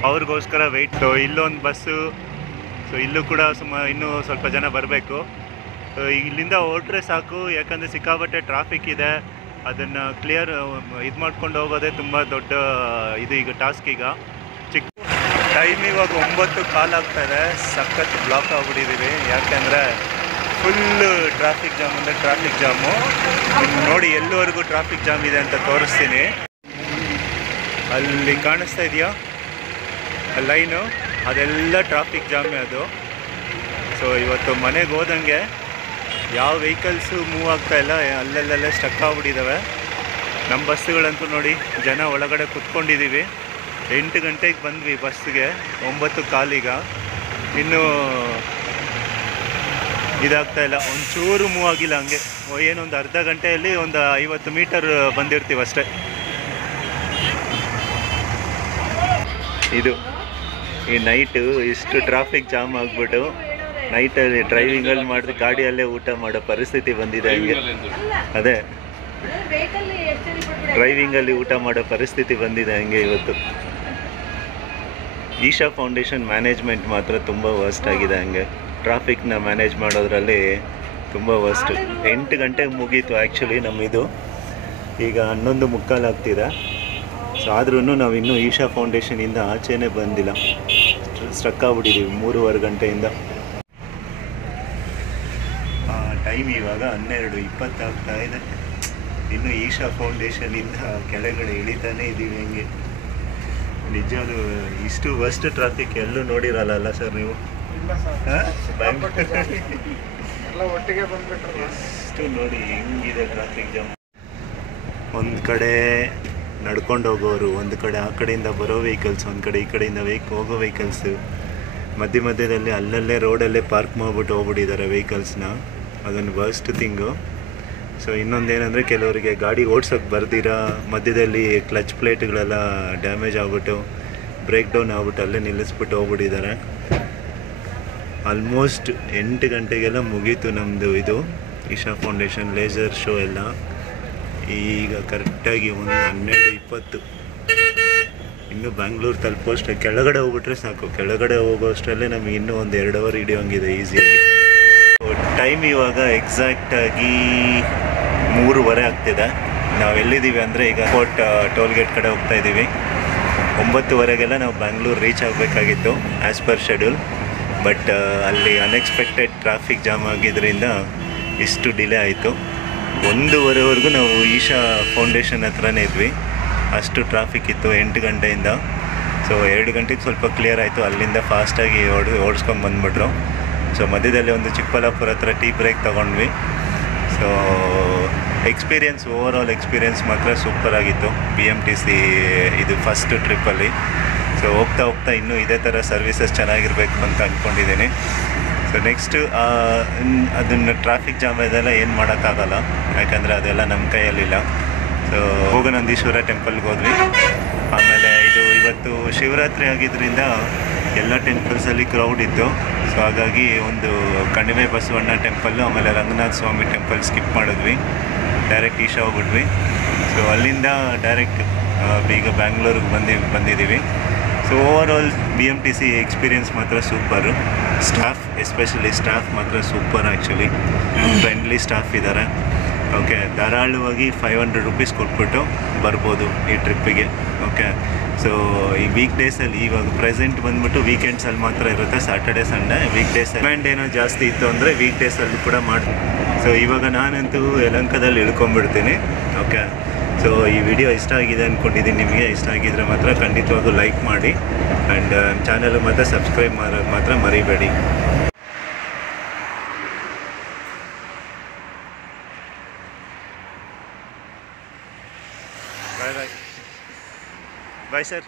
ಅವ್ರಿಗೋಸ್ಕರ ವೆಯ್ಟ್. ಸೊ ಇಲ್ಲೊಂದು ಬಸ್ಸು, ಸೊ ಇಲ್ಲೂ ಕೂಡ ಇನ್ನೂ ಸ್ವಲ್ಪ ಜನ ಬರಬೇಕು. ಇಲ್ಲಿಂದ ಹೊರಟ್ರೆ ಸಾಕು, ಯಾಕಂದರೆ ಸಿಕ್ಕಾಪಟ್ಟೆ ಟ್ರಾಫಿಕ್ ಇದೆ. ಅದನ್ನು ಕ್ಲಿಯರ್ ಇದು ಮಾಡ್ಕೊಂಡು ಹೋಗೋದೇ ತುಂಬ ದೊಡ್ಡ ಇದು ಈಗ ಟಾಸ್ಕ್. ಈಗ ಟೈಮ್ ಇವಾಗ 9:15 ಆಗ್ತಾಯಿದೆ. ಸಖತ್ ಬ್ಲಾಕ್ ಆಗಿಬಿಟ್ಟಿದ್ದೀವಿ, ಯಾಕೆಂದರೆ ಫುಲ್ಲು ಟ್ರಾಫಿಕ್ ಜಾಮ್ ಅಂದರೆ ಟ್ರಾಫಿಕ್ ಜಾಮು. ನೋಡಿ ಎಲ್ಲವರೆಗೂ ಟ್ರಾಫಿಕ್ ಜಾಮ್ ಇದೆ ಅಂತ ತೋರಿಸ್ತೀನಿ. ಅಲ್ಲಿ ಕಾಣಿಸ್ತಾ ಇದೆಯಾ ಲೈನು, ಅದೆಲ್ಲ ಟ್ರಾಫಿಕ್ ಜಾಮೇ ಅದು. ಸೊ ಇವತ್ತು ಮನೆಗೆ ಹೋದಂಗೆ ಯಾವ ವೆಹಿಕಲ್ಸು ಮೂವ್ ಆಗ್ತಾಯಿಲ್ಲ, ಅಲ್ಲೆಲ್ಲೇ ಸ್ಟಕ್ ಆಗಿಬಿಟ್ಟಿದ್ದಾವೆ. ನಮ್ಮ ಬಸ್ಸುಗಳಂತೂ ನೋಡಿ ಜನ ಒಳಗಡೆ ಕುತ್ಕೊಂಡಿದ್ದೀವಿ. 8 ಗಂಟೆಗೆ ಬಂದ್ವಿ ಬಸ್ಸಿಗೆ, 9:15 ಈಗ. ಇನ್ನೂ ಇದಾಗ್ತಾಯಿಲ್ಲ, ಒಂಚೂರು ಮೂವ್ ಆಗಿಲ್ಲ. ಹಂಗೆ ಏನೊಂದು ಅರ್ಧ ಗಂಟೆಯಲ್ಲಿ ಒಂದು 50 ಮೀಟರ್ ಬಂದಿರ್ತೀವಿ ಅಷ್ಟೇ. ಇದು ಈ ನೈಟು ಇಷ್ಟು ಟ್ರಾಫಿಕ್ ಜಾಮ್ ಆಗಿಬಿಟ್ಟು ನೈಟಲ್ಲಿ ಡ್ರೈವಿಂಗಲ್ಲಿ ಮಾಡಿದ್ರೆ ಗಾಡಿಯಲ್ಲೇ ಊಟ ಮಾಡೋ ಪರಿಸ್ಥಿತಿ ಬಂದಿದೆ. ಹಂಗೆ ಅದೇ ಡ್ರೈವಿಂಗಲ್ಲಿ ಊಟ ಮಾಡೋ ಪರಿಸ್ಥಿತಿ ಬಂದಿದೆ ಹಂಗೆ ಇವತ್ತು. ಈಶಾ ಫೌಂಡೇಶನ್ ಮ್ಯಾನೇಜ್ಮೆಂಟ್ ಮಾತ್ರ ತುಂಬ ವರ್ಸ್ಟ್ ಆಗಿದೆ. ಹಂಗೆ ಟ್ರಾಫಿಕ್ನ ಮ್ಯಾನೇಜ್ ಮಾಡೋದ್ರಲ್ಲಿ ತುಂಬ ವರ್ಸ್ಟ್. 8 ಗಂಟೆಗೆ ಮುಗೀತು ಆ್ಯಕ್ಚುಲಿ ನಮ್ಮಿದು, ಈಗ 11:45 ಆಗ್ತಿದೆ. ಸೊ ಆದ್ರೂ ನಾವು ಇನ್ನೂ ಈಶಾ ಫೌಂಡೇಶನಿಂದ ಆಚೆನೇ ಬಂದಿಲ್ಲ, ಸ್ಟಕ್ ಆಗ್ಬಿಟ್ಟಿದ್ದೀವಿ 3:15 ಗಂಟೆಯಿಂದ. ಟೈಮ್ ಇವಾಗ 12:20 ಆಗ್ತಾ ಇದೆ. ಇನ್ನು ಈಶಾ ಫೌಂಡೇಶನಿಂದ ಕೆಳಗಡೆ ಇಳಿತಾನೇ ಇದ್ದೀವಿ. ಹಂಗೆ ನಿಜವೂ ಇಷ್ಟು ವರ್ಸ್ಟ್ ಟ್ರಾಫಿಕ್ ಎಲ್ಲೂ ನೋಡಿರಲ್ಲ ಸರ್ ನೀವು? ಒಟ್ಟಿಗೆ ಬಂದ್ಬಿಟ್ರಲ್ಲ. ಎಷ್ಟು ನೋಡಿ ಹೆಂಗಿದೆ ಟ್ರಾಫಿಕ್ ಜಾಮ್. ಒಂದು ಕಡೆ ನಡ್ಕೊಂಡು ಹೋಗೋರು, ಒಂದು ಕಡೆ ಆ ಕಡೆಯಿಂದ ಬರೋ ವೆಹಿಕಲ್ಸ್, ಒಂದು ಕಡೆ ಈ ಕಡೆಯಿಂದ ಹೋಗೋ ವೆಹಿಕಲ್ಸು, ಮಧ್ಯದಲ್ಲಿ ಅಲ್ಲಲ್ಲೇ ರೋಡಲ್ಲೇ ಪಾರ್ಕ್ ಮಾಡಿಬಿಟ್ಟು ಹೋಗ್ಬಿಟ್ಟಿದ್ದಾರೆ ವೆಹಿಕಲ್ಸ್ನ. ಅದೊಂದು ವರ್ಸ್ಟ್ ಥಿಂಗು. ಸೊ ಇನ್ನೊಂದೇನೆಂದರೆ ಕೆಲವರಿಗೆ ಗಾಡಿ ಓಡ್ಸೋಕ್ಕೆ ಬರ್ದಿರಾ ಮಧ್ಯದಲ್ಲಿ ಕ್ಲಚ್ ಪ್ಲೇಟ್ಗಳೆಲ್ಲ ಡ್ಯಾಮೇಜ್ ಆಗ್ಬಿಟ್ಟು ಬ್ರೇಕ್ ಡೌನ್ ಆಗ್ಬಿಟ್ಟು ಅಲ್ಲೇ ನಿಲ್ಲಿಸ್ಬಿಟ್ಟು ಹೋಗ್ಬಿಟ್ಟಿದ್ದಾರೆ. ಆಲ್ಮೋಸ್ಟ್ 8 ಗಂಟೆಗೆಲ್ಲ ಮುಗೀತು ನಮ್ಮದು ಇದು ಈಶಾ ಫೌಂಡೇಶನ್ ಲೇಸರ್ ಶೋ ಎಲ್ಲ. ಈಗ ಕರೆಕ್ಟಾಗಿ ಒಂದು 12:20. ಇನ್ನು ಬ್ಯಾಂಗ್ಳೂರು ತಲುಪೋಷ್ಟೇ, ಕೆಳಗಡೆ ಹೋಗ್ಬಿಟ್ರೆ ಸಾಕು. ಕೆಳಗಡೆ ಹೋಗೋಷ್ಟರಲ್ಲೇ ನಮಗೆ ಇನ್ನೂ ಒಂದು 2 ಅವರ್ ಹಿಡಿಯೋಂಗಿದೆ ಈಸಿಯಾಗಿ. ಟೈಮ್ ಇವಾಗ ಎಕ್ಸಾಕ್ಟಾಗಿ 3:15 ಆಗ್ತಿದೆ. ನಾವು ಎಲ್ಲಿದ್ದೀವಿ ಅಂದರೆ ಈಗ ಕೋರ್ಟ್ ಟೋಲ್ಗೇಟ್ ಕಡೆ ಹೋಗ್ತಾ ಇದ್ದೀವಿ. 9:00 ನಾವು ಬ್ಯಾಂಗ್ಳೂರು ರೀಚ್ ಆಗಬೇಕಾಗಿತ್ತು ಆ್ಯಸ್ ಪರ್ ಶೆಡ್ಯೂಲ್. ಬಟ್ ಅಲ್ಲಿ ಅನ್ಎಕ್ಸ್ಪೆಕ್ಟೆಡ್ ಟ್ರಾಫಿಕ್ ಜಾಮ್ ಆಗಿದ್ದರಿಂದ ಇಷ್ಟು ಡಿಲೇ ಆಯಿತು. 1:30ವರೆಗೂ ನಾವು ಈಶಾ ಫೌಂಡೇಶನ್ ಹತ್ರನೇ ಇದ್ವಿ. ಅಷ್ಟು ಟ್ರಾಫಿಕ್ ಇತ್ತು 8 ಗಂಟೆಯಿಂದ. ಸೊ 2 ಗಂಟೆಗೆ ಸ್ವಲ್ಪ ಕ್ಲಿಯರ್ ಆಯಿತು. ಅಲ್ಲಿಂದ ಫಾಸ್ಟಾಗಿ ಓಡಿಸ್ಕೊಂಡು ಬಂದುಬಿಟ್ರು. ಸೊ ಮಧ್ಯದಲ್ಲಿ ಒಂದು ಚಿಕ್ಕಬಳ್ಳಾಪುರ ಹತ್ರ ಟೀ ಬ್ರೇಕ್ ತೊಗೊಂಡ್ವಿ. ಸೊ ಓವರ್ ಆಲ್ ಎಕ್ಸ್ಪೀರಿಯೆನ್ಸ್ ಮಾತ್ರ ಸೂಪರ್ ಆಗಿತ್ತು BMTC ಇದು ಫಸ್ಟ್ ಟ್ರಿಪ್ಪಲ್ಲಿ. ಸೊ ಹೋಗ್ತಾ ಇನ್ನೂ ಇದೇ ಥರ ಸರ್ವಿಸಸ್ ಚೆನ್ನಾಗಿರಬೇಕು ಅಂತ ಅಂದ್ಕೊಂಡಿದ್ದೀನಿ. ಸೊ ನೆಕ್ಸ್ಟು ಅದನ್ನು ಟ್ರಾಫಿಕ್ ಜಾಮ್ ಇದೆಲ್ಲ ಏನು ಮಾಡೋಕ್ಕಾಗಲ್ಲ, ಯಾಕಂದರೆ ಅದೆಲ್ಲ ನಮ್ಮ ಕೈಯಲ್ಲಿಲ್ಲ. ಸೊ ಭೋಗನಂದೀಶ್ವರ ಟೆಂಪಲ್ಗೆ ಹೋದ್ವಿ. ಆಮೇಲೆ ಇವತ್ತು ಶಿವರಾತ್ರಿ ಆಗಿದ್ದರಿಂದ ಎಲ್ಲ ಟೆಂಪಲ್ಸಲ್ಲಿ ಕ್ರೌಡ್ ಇತ್ತು. ಸೊ ಹಾಗಾಗಿ ಒಂದು ಕಣಿವೆ ಬಸವಣ್ಣ ಟೆಂಪಲ್ಲು ಆಮೇಲೆ ರಂಗನಾಥ ಸ್ವಾಮಿ ಟೆಂಪಲ್ ಸ್ಕಿಪ್ ಮಾಡಿದ್ವಿ. ಡೈರೆಕ್ಟ್ ಈಶಾ ಹೋಗ್ಬಿಟ್ವಿ. ಸೊ ಅಲ್ಲಿಂದ ಡೈರೆಕ್ಟ್ ಈಗ ಬ್ಯಾಂಗ್ಳೂರಿಗೆ ಬಂದಿದ್ದೀವಿ. So over all BMTC experience ಮಾತ್ರ ಸೂಪರು. ಎಸ್ಪೆಷಲಿ ಸ್ಟಾಫ್ ಮಾತ್ರ ಸೂಪರ್. ಆ್ಯಕ್ಚುಲಿ ಫ್ರೆಂಡ್ಲಿ ಸ್ಟಾಫ್ ಇದ್ದಾರೆ. ಓಕೆ, ಧಾರಾಳವಾಗಿ 500 ರೂಪೀಸ್ ಕೊಟ್ಬಿಟ್ಟು ಬರ್ಬೋದು ಈ ಟ್ರಿಪ್ಪಿಗೆ. ಓಕೆ, ಸೊ ಈ ವೀಕ್ ಡೇಸಲ್ಲಿ ಇವಾಗ ಪ್ರೆಸೆಂಟ್ ಬಂದ್ಬಿಟ್ಟು ವೀಕೆಂಡ್ಸಲ್ಲಿ ಮಾತ್ರ ಇರುತ್ತೆ, Saturday Sunday. Week days demand ಏನೋ ಜಾಸ್ತಿ ಇತ್ತು ಅಂದರೆ ವೀಕ್ ಡೇಸಲ್ಲಿ ಕೂಡ ಮಾಡ್ತೀನಿ. ಸೊ ಇವಾಗ ನಾನಂತೂ ಯಲಹಂಕದಲ್ಲಿ ಇಳ್ಕೊಂಡ್ಬಿಡ್ತೀನಿ. ಓಕೆ, ಸೊ ಈ ವಿಡಿಯೋ ಇಷ್ಟ ಆಗಿದೆ ಅಂದ್ಕೊಂಡಿದ್ದೀನಿ. ನಿಮಗೆ ಇಷ್ಟ ಆಗಿದ್ದರೆ ಮಾತ್ರ ಖಂಡಿತವಾಗೂ ಲೈಕ್ ಮಾಡಿ ಆ್ಯಂಡ್ ಚಾನಲ್ ಮಾತ್ರ ಸಬ್ಸ್ಕ್ರೈಬ್ ಮಾಡೋದು ಮಾತ್ರ ಮರಿಬೇಡಿ. Bye sir.